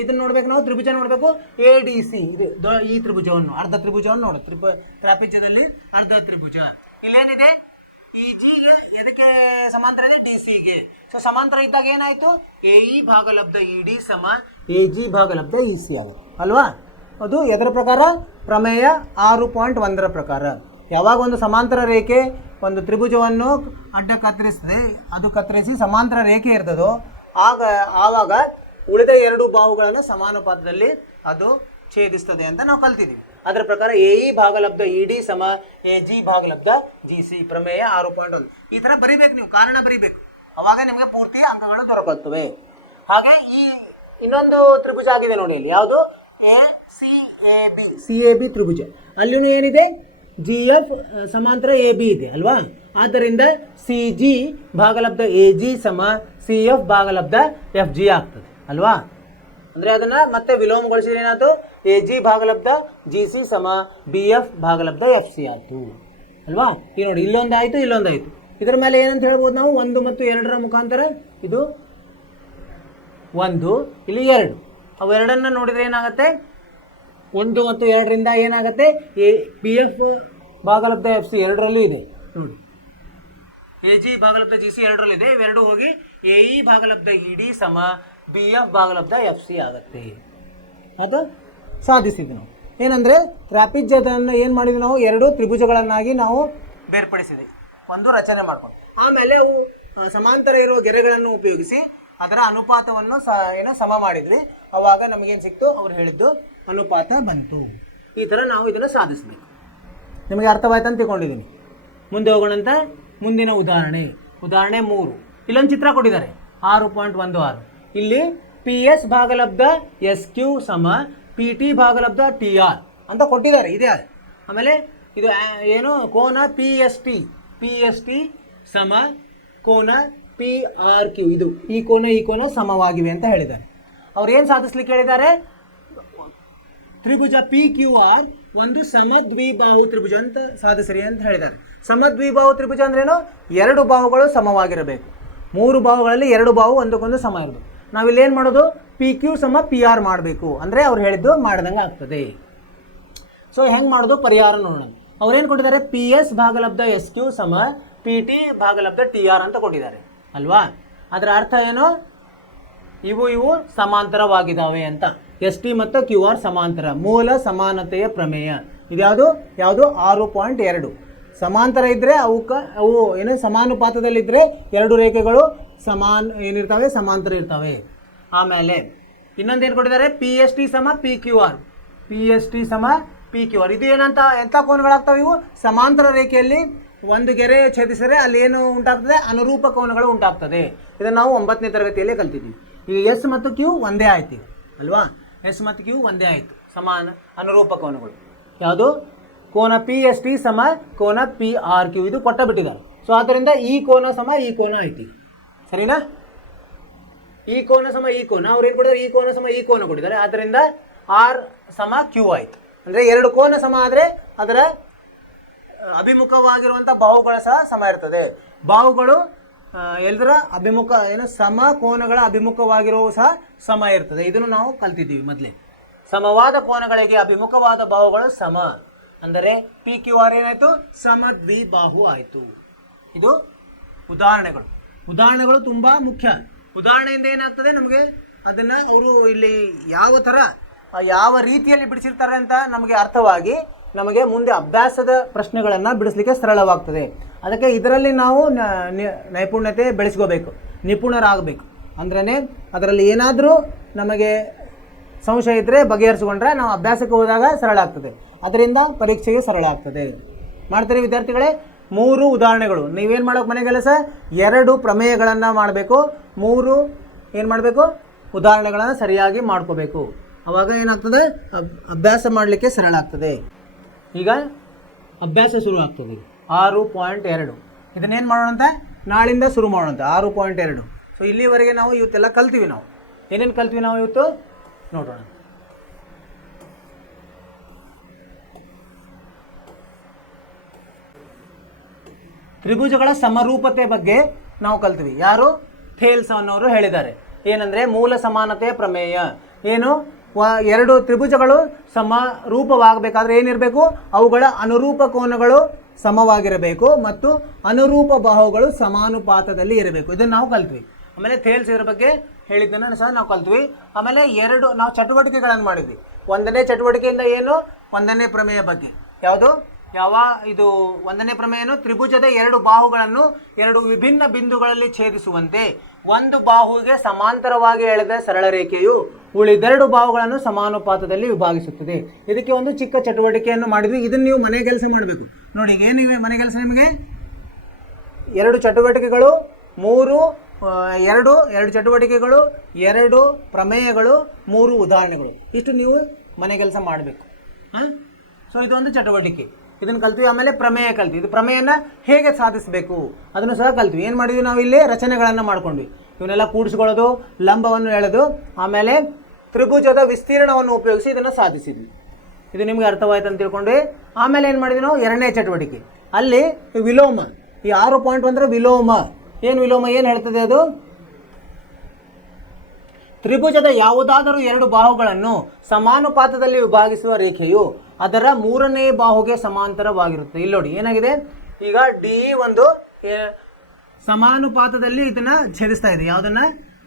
ಇದನ್ನು ನೋಡ್ಬೇಕು ನಾವು, ತ್ರಿಭುಜ ನೋಡಬೇಕು. ಎ ಡಿ ಸಿ ಇದು ಈ ತ್ರಿಭುಜವನ್ನು, ಅರ್ಧ ತ್ರಿಭುಜವನ್ನು ನೋಡು. ತ್ರಾಪಿಜ್ಯದಲ್ಲಿ ಅರ್ಧ ತ್ರಿಭುಜ. ಇಲ್ಲೇನಿದೆ, ಈ ಜಿಗೆ ಎದಕ್ಕೆ ಸಮಾಂತರ ಇದೆ, ಡಿ ಸಿಗೆ. ಸೊ ಸಮಾಂತರ ಇದ್ದಾಗ ಏನಾಯಿತು, ಎ ಇ ಭಾಗಲಬ್ಧ ಇ ಡಿ ಸಮ ಎ ಜಿ ಭಾಗಲಬ್ಧ ಇ ಸಿ ಆಗುತ್ತೆ ಅಲ್ವಾ. ಅದು ಎದರ ಪ್ರಕಾರ, ಪ್ರಮೇಯ 6.1 ಪ್ರಕಾರ. ಯಾವಾಗ ಒಂದು ಸಮಾಂತರ ರೇಖೆ ಒಂದು ತ್ರಿಭುಜವನ್ನು ಅಡ್ಡ ಕತ್ತರಿಸ್ತದೆ, ಅದು ಕತ್ತರಿಸಿ ಸಮಾಂತರ ರೇಖೆ ಇರ್ತದೋ ಆವಾಗ ಉಳಿದ 2 ಬಾಹುಗಳನ್ನು ಸಮಾನುಪಾತದಲ್ಲಿ ಅದು ಛೇದಿಸ್ತದೆ ಅಂತ ನಾವು ಕಲ್ತಿದ್ದೀವಿ. ಅದರ ಪ್ರಕಾರ ಎ ಇ ಭಾಗಲಬ್ಧ ಇ ಡಿ ಸಮ ಎ ಜಿ ಭಾಗಲಬ್ಧ ಜಿ ಸಿ, ಪ್ರಮೇಯ 6.1. ಈ ಥರ ಬರಿಬೇಕು ನೀವು, ಕಾರಣ ಬರಿಬೇಕು. ಅವಾಗ ನಿಮಗೆ ಪೂರ್ತಿ ಅಂಕಗಳು ದೊರಕುತ್ತವೆ. ಹಾಗೆ ಈ ಇನ್ನೊಂದು ತ್ರಿಭುಜ ಆಗಿದೆ ನೋಡಿ, ಇಲ್ಲಿ ಯಾವುದು, A C A B, C A B ತ್ರಿಭುಜ. ಅಲ್ಲಿಯೂ ಏನಿದೆ, ಜಿ ಎಫ್ ಸಮಾಂತರ ಎ ಬಿ ಇದೆ ಅಲ್ವಾ. ಆದ್ದರಿಂದ ಸಿ ಜಿ ಭಾಗಲಬ್ಧ ಎ ಜಿ ಸಮ ಸಿ ಎಫ್ ಭಾಗಲಬ್ಧ ಎಫ್ ಜಿ ಆಗ್ತದೆ ಅಲ್ವಾ. ಅಂದರೆ ಅದನ್ನು ಮತ್ತೆ ವಿಲೋಮಗೊಳಿಸಿದ್ರೆ ಏನಾಯ್ತು, ಎ ಜಿ ಭಾಗಲಬ್ಧ ಜಿ ಸಿ ಸಮ ಬಿ ಎಫ್ ಭಾಗಲಬ್ಧ ಎಫ್ ಸಿ ಆಯಿತು ಅಲ್ವಾ. ಈಗ ನೋಡಿ, ಇಲ್ಲೊಂದಾಯಿತು, ಇಲ್ಲೊಂದಾಯಿತು. ಇದರ ಮೇಲೆ ಏನಂತ ಹೇಳ್ಬೋದು ನಾವು, 1 ಮತ್ತು 2ರ ಮುಖಾಂತರ ಇದು 1, ಇಲ್ಲಿ 2. ಅವು ಎರಡನ್ನು ನೋಡಿದರೆ ಏನಾಗುತ್ತೆ, 1 ಮತ್ತು 2ರಿಂದ ಏನಾಗುತ್ತೆ ಎ ಪಿ ಎಫ್ ಭಾಗಲಬ್ಧ ಎಫ್ ಸಿ ಎರಡರಲ್ಲೂ ಇದೆ ನೋಡಿ. ಎ ಜಿ ಭಾಗಲಬ್ಧ ಜಿ ಸಿ ಎರಡರಲ್ಲೂ ಇದೆ. ಇವೆರಡು ಹೋಗಿ ಎ ಇ ಭಾಗಲಬ್ಧ ಇ ಡಿ ಸಮ ಬಿ ಎಫ್ ಭಾಗಲಬ್ಧ ಎಫ್ ಸಿ ಆಗುತ್ತೆ. ಅದು ಸಾಧಿಸಿದ್ವಿ ನಾವು. ಏನಂದರೆ ತ್ರಾಪಿಜ್ಯವನ್ನು ಏನು ಮಾಡಿದ್ವಿ ನಾವು, 2 ತ್ರಿಭುಜಗಳನ್ನಾಗಿ ನಾವು ಬೇರ್ಪಡಿಸಿದೆ, ಒಂದು ರಚನೆ ಮಾಡ್ಕೊಂಡು. ಆಮೇಲೆ ಅವು ಸಮಾಂತರ ಇರುವ ಗೆರೆಗಳನ್ನು ಉಪಯೋಗಿಸಿ ಅದರ ಅನುಪಾತವನ್ನು ಸಮ ಮಾಡಿದ್ವಿ. ಅವಾಗ ನಮಗೇನು ಸಿಕ್ತು, ಅವ್ರು ಹೇಳಿದ್ದು ಅನುಪಾತ ಬಂತು. ಈ ಥರ ನಾವು ಇದನ್ನು ಸಾಧಿಸಬೇಕು. ನಿಮಗೆ ಅರ್ಥವಾಯ್ತು ಅಂತ ತಿಳ್ಕೊಂಡಿದ್ದೀನಿ. ಮುಂದೆ ಹೋಗೋಣಂತ ಮುಂದಿನ ಉದಾಹರಣೆ 3. ಇಲ್ಲೊಂದು ಚಿತ್ರ ಕೊಟ್ಟಿದ್ದಾರೆ 6.16. ಇಲ್ಲಿ ಪಿ ಎಸ್ ಭಾಗಲಬ್ಧ ಎಸ್ ಕ್ಯೂ ಸಮ ಪಿ ಟಿ ಭಾಗಲಬ್ಧ ಟಿ ಆರ್ ಅಂತ ಕೊಟ್ಟಿದ್ದಾರೆ, ಇದೆ. ಆಮೇಲೆ ಇದು ಏನು ಕೋನ ಪಿ ಎಸ್ ಟಿ ಸಮ ಕೋನ ಪಿ ಆರ್ ಕ್ಯೂ, ಇದು ಈ ಕೋನ ಸಮವಾಗಿವೆ ಅಂತ ಹೇಳಿದ್ದಾರೆ. ಅವ್ರು ಏನು ಸಾಧಿಸ್ಲಿಕ್ಕೆ ಹೇಳಿದ್ದಾರೆ, ತ್ರಿಭುಜ ಪಿ ಕ್ಯೂ ಆರ್ ಒಂದು ಸಮದ್ವಿಬಾಹು ತ್ರಿಭುಜ ಅಂತ ಸಾಧಿಸ್ರಿ ಅಂತ ಹೇಳಿದ್ದಾರೆ. ಸಮದ್ವಿಬಾಹು ತ್ರಿಭುಜ ಅಂದ್ರೇನು, 2 ಬಾಹುಗಳು ಸಮವಾಗಿರಬೇಕು. 3 ಬಾಹುಗಳಲ್ಲಿ 2 ಬಾಹು ಒಂದಕ್ಕೊಂದು ಸಮ ಇರಬೇಕು. ನಾವಿಲ್ಲಿ ಏನು ಮಾಡೋದು, ಪಿ ಕ್ಯೂ ಸಮ ಪಿ ಆರ್ ಮಾಡಬೇಕು ಅಂದರೆ ಅವ್ರು ಹೇಳಿದ್ದು ಮಾಡ್ದಂಗೆ ಆಗ್ತದೆ. ಸೊ ಹೆಂಗೆ ಮಾಡೋದು ಪರಿಹಾರ ನೋಡೋಣ. ಅವ್ರೇನು ಕೊಟ್ಟಿದ್ದಾರೆ, ಪಿ ಎಸ್ ಭಾಗಲಬ್ಧ ಎಸ್ ಕ್ಯೂ ಸಮ ಪಿ ಟಿ ಭಾಗಲಬ್ಧ ಟಿ ಆರ್ ಅಂತ ಕೊಟ್ಟಿದ್ದಾರೆ ಅಲ್ವಾ. ಅದರ ಅರ್ಥ ಏನು, ಇವು ಸಮಾಂತರವಾಗಿದ್ದಾವೆ ಅಂತ. ಎಸ್ ಟಿ ಮತ್ತು ಕ್ಯೂ ಆರ್ ಸಮಾಂತರ, ಮೂಲ ಸಮಾನತೆಯ ಪ್ರಮೇಯ. ಇದ್ಯಾವುದು 6.2. ಸಮಾಂತರ ಇದ್ದರೆ ಅವು ಏನು ಸಮಾನುಪಾತದಲ್ಲಿದ್ದರೆ 2 ರೇಖೆಗಳು ಏನಿರ್ತವೆ, ಸಮಾಂತರ ಇರ್ತವೆ. ಆಮೇಲೆ ಇನ್ನೊಂದೇನು ಕೊಟ್ಟಿದ್ದಾರೆ, ಪಿ ಎಸ್ ಟಿ ಸಮ ಪಿ ಕ್ಯೂ ಆರ್. ಇದು ಏನಂತ ಎಂಥ ಕೋನಗಳಾಗ್ತವೆ, ಇವು ಸಮಾಂತರ ರೇಖೆಯಲ್ಲಿ ಒಂದು ಗೆರೆ ಛೇದಿಸಿದರೆ ಅಲ್ಲಿ ಏನು ಉಂಟಾಗ್ತದೆ, ಅನುರೂಪ ಕೋನಗಳು ಉಂಟಾಗ್ತದೆ. ಇದನ್ನು ನಾವು 9ನೇ ತರಗತಿಯಲ್ಲೇ ಕಲ್ತಿದ್ದೀವಿ. ಈಗ ಎಸ್ ಮತ್ತು ಕ್ಯೂ ಒಂದೇ ಆಯ್ತು ಅಲ್ವಾ, ಎಸ್ ಮತ್ತು ಕ್ಯೂ ಒಂದೇ ಆಯಿತು, ಸಮಾನ ಅನುರೂಪ ಕೋನಗಳು. ಯಾವುದು, ಕೋನ ಪಿ ಎಸ್ ಟಿ ಸಮ ಕೋನ ಪಿ ಆರ್ ಕ್ಯೂ, ಇದು ಕೊಟ್ಟ ಬಿಟ್ಟಿದ್ದಾರೆ. ಸೊ ಆದ್ದರಿಂದ ಈ ಕೋನ ಸಮ ಈ ಕೋನ ಐತಿ, ಸರಿನಾ. ಈ ಕೋನ ಸಮ ಈ ಕೋನ, ಅವ್ರು ಏನು ಕೊಟ್ಟಿದ್ದಾರೆ, ಈ ಕೋನ ಸಮ ಈ ಕೋನ ಕೊಟ್ಟಿದ್ದಾರೆ. ಆದ್ದರಿಂದ ಆರ್ ಸಮ ಕ್ಯೂ ಆಯಿತು. ಅಂದರೆ 2 ಕೋನ ಸಮ ಆದರೆ ಅದರ ಅಭಿಮುಖವಾಗಿರುವಂಥ ಬಾಹುಗಳ ಸಹ ಸಮ ಇರ್ತದೆ. ಬಾಹುಗಳು ಎಲ್ಲರ ಅಭಿಮುಖ ಸಮ ಕೋನಗಳ ಅಭಿಮುಖವಾಗಿರುವ ಸಹ ಸಮ ಇರ್ತದೆ. ಇದನ್ನು ನಾವು ಕಲ್ತಿದ್ದೀವಿ ಮೊದಲೇ. ಸಮವಾದ ಕೋನಗಳಿಗೆ ಅಭಿಮುಖವಾದ ಬಾಹುಗಳು ಸಮ ಅಂದರೆ ಪಿ ಕ್ಯೂ ಆರ್ ಏನಾಯಿತು, ಸಮದ್ವಿಬಾಹು ಆಯಿತು. ಇದು ಉದಾಹರಣೆಗಳು ತುಂಬ ಮುಖ್ಯ. ಉದಾಹರಣೆಯಿಂದ ಏನಾಗ್ತದೆ ನಮಗೆ, ಅದನ್ನು ಅವರು ಇಲ್ಲಿ ಯಾವ ರೀತಿಯಲ್ಲಿ ಬಿಡಿಸಿರ್ತಾರೆ ಅಂತ ನಮಗೆ ಅರ್ಥವಾಗಿ ನಮಗೆ ಮುಂದೆ ಅಭ್ಯಾಸದ ಪ್ರಶ್ನೆಗಳನ್ನು ಬಿಡಿಸಲಿಕ್ಕೆ ಸರಳವಾಗ್ತದೆ. ಅದಕ್ಕೆ ಇದರಲ್ಲಿ ನಾವು ನೈಪುಣ್ಯತೆ ಬೆಳೆಸ್ಕೋಬೇಕು, ನಿಪುಣರಾಗಬೇಕು. ಅಂದ್ರೇ ಅದರಲ್ಲಿ ಏನಾದರೂ ನಮಗೆ ಸಂಶಯ ಇದ್ದರೆ ಬಗೆಹರಿಸ್ಕೊಂಡ್ರೆ ನಾವು ಅಭ್ಯಾಸಕ್ಕೆ ಹೋದಾಗ ಸರಳ ಆಗ್ತದೆ, ಅದರಿಂದ ಪರೀಕ್ಷೆಗೆ ಸರಳ ಆಗ್ತದೆ. ಮಾಡ್ತೀರಿ ವಿದ್ಯಾರ್ಥಿಗಳೇ. 3 ಉದಾಹರಣೆಗಳು ನೀವೇನು ಮಾಡೋಕೆ ಮನೆ ಕೆಲಸ, 2 ಪ್ರಮೇಯಗಳನ್ನು ಮಾಡಬೇಕು, 3 ಏನು ಮಾಡಬೇಕು, ಉದಾಹರಣೆಗಳನ್ನು ಸರಿಯಾಗಿ ಮಾಡ್ಕೋಬೇಕು. ಆವಾಗ ಏನಾಗ್ತದೆ, ಅಭ್ಯಾಸ ಮಾಡಲಿಕ್ಕೆ ಸರಳ ಆಗ್ತದೆ. ಈಗ ಅಭ್ಯಾಸ ಶುರು ಆಗ್ತದೆ. 6.2 ಇದನ್ನೇನು ಮಾಡೋಣಂತ, ನಾಳಿಂದ ಶುರು ಮಾಡೋಣಂತ 6.2. ಸೊ ಇಲ್ಲಿವರೆಗೆ ನಾವು ಇವತ್ತೆಲ್ಲ ಕಲ್ತೀವಿ. ನಾವು ಏನೇನು ಕಲ್ತೀವಿ ನಾವು ಇವತ್ತು ನೋಡೋಣ. ತ್ರಿಭುಜಗಳ ಸಮರೂಪತೆ ಬಗ್ಗೆ ನಾವು ಕಲ್ತೀವಿ. ಯಾರು, ಥೇಲ್ಸ್ ಅನ್ನೋರು ಹೇಳಿದ್ದಾರೆ. ಏನಂದರೆ ಮೂಲ ಸಮಾನತೆಯ ಪ್ರಮೇಯ. ಏನು, 2 ತ್ರಿಭುಜಗಳು ಸಮರೂಪವಾಗಬೇಕಾದ್ರೆ ಏನಿರಬೇಕು, ಅವುಗಳ ಅನುರೂಪ ಕೋನಗಳು ಸಮವಾಗಿರಬೇಕು ಮತ್ತು ಅನುರೂಪ ಬಾಹುಗಳು ಸಮಾನುಪಾತದಲ್ಲಿ ಇರಬೇಕು. ಇದನ್ನು ನಾವು ಕಲ್ತ್ವಿ. ಆಮೇಲೆ ಥೇಲ್ಸ್ ಇದರ ಬಗ್ಗೆ ಹೇಳಿದ್ದನ್ನು ಸಹ ನಾವು ಕಲ್ತ್ವಿ. ಆಮೇಲೆ 2 ನಾವು ಚಟುವಟಿಕೆಗಳನ್ನು ಮಾಡಿದ್ವಿ. 1ನೇ ಚಟುವಟಿಕೆಯಿಂದ ಏನು, 1ನೇ ಪ್ರಮೇಯ ಬಗ್ಗೆ. ಯಾವುದು, ಇದು 1ನೇ ಪ್ರಮೇಯ ಏನು, ತ್ರಿಭುಜದ 2 ಬಾಹುಗಳನ್ನು 2 ವಿಭಿನ್ನ ಬಿಂದುಗಳಲ್ಲಿ ಛೇದಿಸುವಂತೆ ಒಂದು ಬಾಹುವಿಗೆ ಸಮಾಂತರವಾಗಿ ಎಳೆದ ಸರಳ ರೇಖೆಯು ಉಳಿದೆರಡು ಬಾಹುಗಳನ್ನು ಸಮಾನುಪಾತದಲ್ಲಿ ವಿಭಾಗಿಸುತ್ತದೆ. ಇದಕ್ಕೆ ಒಂದು ಚಿಕ್ಕ ಚಟುವಟಿಕೆಯನ್ನು ಮಾಡಿದ್ವಿ. ಇದನ್ನು ನೀವು ಮನೆ ಕೆಲಸ ಮಾಡಬೇಕು. ನೋಡಿ, ಏನಿವೆ ಮನೆ ಕೆಲಸ ನಿಮಗೆ? 2 ಚಟುವಟಿಕೆಗಳು, 2 ಚಟುವಟಿಕೆಗಳು, 2 ಪ್ರಮೇಯಗಳು, 3 ಉದಾಹರಣೆಗಳು. ಇಷ್ಟು ನೀವು ಮನೆ ಕೆಲಸ ಮಾಡಬೇಕು. ಸೊ ಇದೊಂದು ಚಟುವಟಿಕೆ, ಇದನ್ನು ಕಲ್ತ್ವಿ. ಆಮೇಲೆ ಪ್ರಮೇಯ ಕಲ್ತ್ವಿ. ಇದು ಪ್ರಮೇಯನ ಹೇಗೆ ಸಾಧಿಸಬೇಕು ಅದನ್ನು ಸಹ ಕಲ್ತ್ವಿ. ಏನು ಮಾಡಿದ್ವಿ ನಾವು ಇಲ್ಲಿ? ರಚನೆಗಳನ್ನು ಮಾಡ್ಕೊಂಡ್ವಿ. ಇವನ್ನೆಲ್ಲ ಕೂಡಿಸ್ಕೊಳ್ಳೋದು, ಲಂಬವನ್ನು ಎಳೆದು, ಆಮೇಲೆ ತ್ರಿಭುಜದ ವಿಸ್ತೀರ್ಣವನ್ನು ಉಪಯೋಗಿಸಿ ಇದನ್ನು ಸಾಧಿಸಿದ್ವಿ. ಇದು ನಿಮಗೆ ಅರ್ಥವಾಯ್ತು ಅಂತ ತಿಳ್ಕೊಂಡ್ವಿ. ಆಮೇಲೆ ಏನು ಮಾಡಿದ್ವಿ ನಾವು? 2ನೇ ಚಟುವಟಿಕೆ, ಅಲ್ಲಿ ವಿಲೋಮ. ಈ 6.1 ವಿಲೋಮ. ಏನು ವಿಲೋಮ ಏನು ಹೇಳ್ತದೆ? ಅದು ತ್ರಿಭುಜದ ಯಾವುದಾದರೂ ಎರಡು ಬಾಹುಗಳನ್ನು ಸಮಾನುಪಾತದಲ್ಲಿ ವಿಭಾಗಿಸುವ ರೇಖೆಯು ಅದರ ಮೂರನೇ ಬಾಹುಗೆ ಸಮಾಂತರವಾಗಿರುತ್ತೆ. ಇಲ್ಲಿ ನೋಡಿ ಏನಾಗಿದೆ, ಈಗ ಡಿ ಒಂದು ಸಮಾನುಪಾತದಲ್ಲಿ ಇದನ್ನ ಛೇದಿಸ್ತಾ ಇದೆ. ಯಾವುದನ್ನ?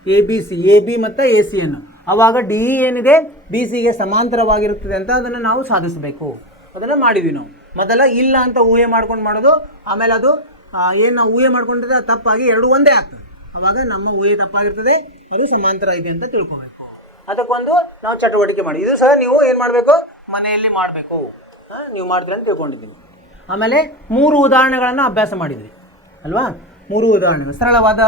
A B C, A B ಮತ್ತು ಎ ಸಿ ಅನ್ನು. ಆವಾಗ ಡಿ ಏನಿದೆ ಬಿ ಸಿಗೆ ಸಮಾಂತರವಾಗಿರುತ್ತದೆ ಅಂತ ಅದನ್ನು ನಾವು ಸಾಧಿಸಬೇಕು. ಅದನ್ನು ಮಾಡಿದ್ವಿ ನಾವು. ಮೊದಲ ಇಲ್ಲ ಅಂತ ಊಹೆ ಮಾಡ್ಕೊಂಡು ಮಾಡೋದು, ಆಮೇಲೆ ಅದು ಏನು ನಾವು ಊಹೆ ಮಾಡ್ಕೊಂಡಿದ್ರೆ ಅದು ತಪ್ಪಾಗಿ ಎರಡು ಒಂದೇ ಆಗ್ತದೆ. ಆವಾಗ ನಮ್ಮ ಊಹೆ ತಪ್ಪಾಗಿರ್ತದೆ, ಅದು ಸಮಾಂತರ ಇದೆ ಅಂತ ತಿಳ್ಕೊಬೇಕು. ಅದಕ್ಕೊಂದು ನಾವು ಚಟುವಟಿಕೆ ಮಾಡಿ. ಇದು ಸಹ ನೀವು ಏನು ಮಾಡಬೇಕು, ಮನೆಯಲ್ಲಿ ಮಾಡಬೇಕು. ನೀವು ಮಾಡ್ತೀರ ಅಂತ ತಿಳ್ಕೊಂಡಿದ್ದೀನಿ. ಆಮೇಲೆ 3 ಉದಾಹರಣೆಗಳನ್ನು ಅಭ್ಯಾಸ ಮಾಡಿದ್ವಿ ಅಲ್ವಾ? 3 ಉದಾಹರಣೆಗಳು, ಸರಳವಾದ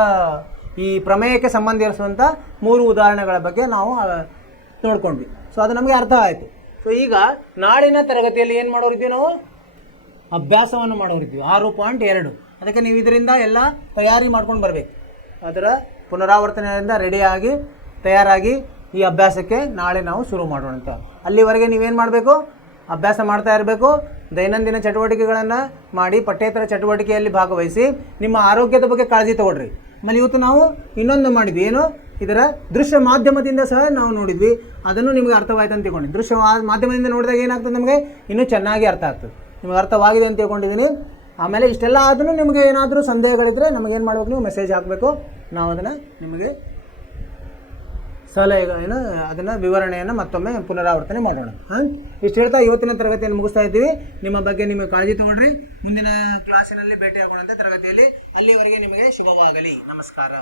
ಈ ಪ್ರಮೇಯಕ್ಕೆ ಸಂಬಂಧಿಸಿರುವಂಥ 3 ಉದಾಹರಣೆಗಳ ಬಗ್ಗೆ ನಾವು ನೋಡ್ಕೊಂಡ್ವಿ. ಸೊ ಅದು ನಮಗೆ ಅರ್ಥ ಆಯಿತು. ಸೊ ಈಗ ನಾಳಿನ ತರಗತಿಯಲ್ಲಿ ಏನು ಮಾಡೋರಿದ್ವಿ ನಾವು? ಅಭ್ಯಾಸವನ್ನು ಮಾಡೋರಿದ್ವಿ 6.2. ಅದಕ್ಕೆ ನೀವು ಇದರಿಂದ ಎಲ್ಲ ತಯಾರಿ ಮಾಡ್ಕೊಂಡು ಬರಬೇಕು. ಅದರ ಪುನರಾವರ್ತನೆಯಿಂದ ರೆಡಿಯಾಗಿ ತಯಾರಾಗಿ ಈ ಅಭ್ಯಾಸಕ್ಕೆ ನಾಳೆ ನಾವು ಶುರು ಮಾಡೋಣ ಅಂತ. ಅಲ್ಲಿವರೆಗೆ ನೀವೇನು ಮಾಡಬೇಕು? ಅಭ್ಯಾಸ ಮಾಡ್ತಾ ಇರಬೇಕು. ದೈನಂದಿನ ಚಟುವಟಿಕೆಗಳನ್ನು ಮಾಡಿ, ಪಠ್ಯೇತರ ಚಟುವಟಿಕೆಯಲ್ಲಿ ಭಾಗವಹಿಸಿ ನಿಮ್ಮ ಆರೋಗ್ಯದ ಬಗ್ಗೆ ಕಾಳಜಿ ತಗೊಳ್ರಿ. ಆಮೇಲೆ ಇವತ್ತು ನಾವು ಇನ್ನೊಂದು ಮಾಡಿದ್ವಿ, ಏನು? ಇದರ ದೃಶ್ಯ ಮಾಧ್ಯಮದಿಂದ ಸಹ ನಾವು ನೋಡಿದ್ವಿ. ಅದನ್ನು ನಿಮಗೆ ಅರ್ಥವಾಯ್ತು ಅಂತ ತಿಳ್ಕೊಂಡು, ದೃಶ್ಯ ಮಾಧ್ಯಮದಿಂದ ನೋಡಿದಾಗ ಏನಾಗ್ತದೆ, ನಮಗೆ ಇನ್ನೂ ಚೆನ್ನಾಗಿ ಅರ್ಥ ಆಗ್ತದೆ. ನಿಮಗೆ ಅರ್ಥವಾಗಿದೆ ಅಂತ ತಿಳ್ಕೊಂಡಿದ್ದೀನಿ. ಆಮೇಲೆ ಇಷ್ಟೆಲ್ಲ ಆದ್ರೂ ನಿಮಗೆ ಏನಾದರೂ ಸಂದೇಹಗಳಿದ್ದರೆ ನಮಗೇನು ಮಾಡಬೇಕು, ನೀವು ಮೆಸೇಜ್ ಹಾಕಬೇಕು. ನಾವು ಅದನ್ನು ನಿಮಗೆ ಸಲಹೆಗಳನ್ನು, ಅದನ್ನು ವಿವರಣೆಯನ್ನು ಮತ್ತೊಮ್ಮೆ ಪುನರಾವರ್ತನೆ ಮಾಡೋಣ. ಇಷ್ಟು ಹೇಳ್ತಾ ಇವತ್ತಿನ ತರಗತಿಯನ್ನು ಮುಗಿಸ್ತಾ ಇದ್ದೀವಿ. ನಿಮ್ಮ ಬಗ್ಗೆ ನಿಮಗೆ ಕಾಳಜಿ ತಗೊಳ್ರಿ. ಮುಂದಿನ ಕ್ಲಾಸಿನಲ್ಲಿ ಭೇಟಿಯಾಗೋಣ ಅಂತ ತರಗತಿಯಲ್ಲಿ. ಅಲ್ಲಿವರೆಗೆ ನಿಮಗೆ ಶುಭವಾಗಲಿ. ನಮಸ್ಕಾರ.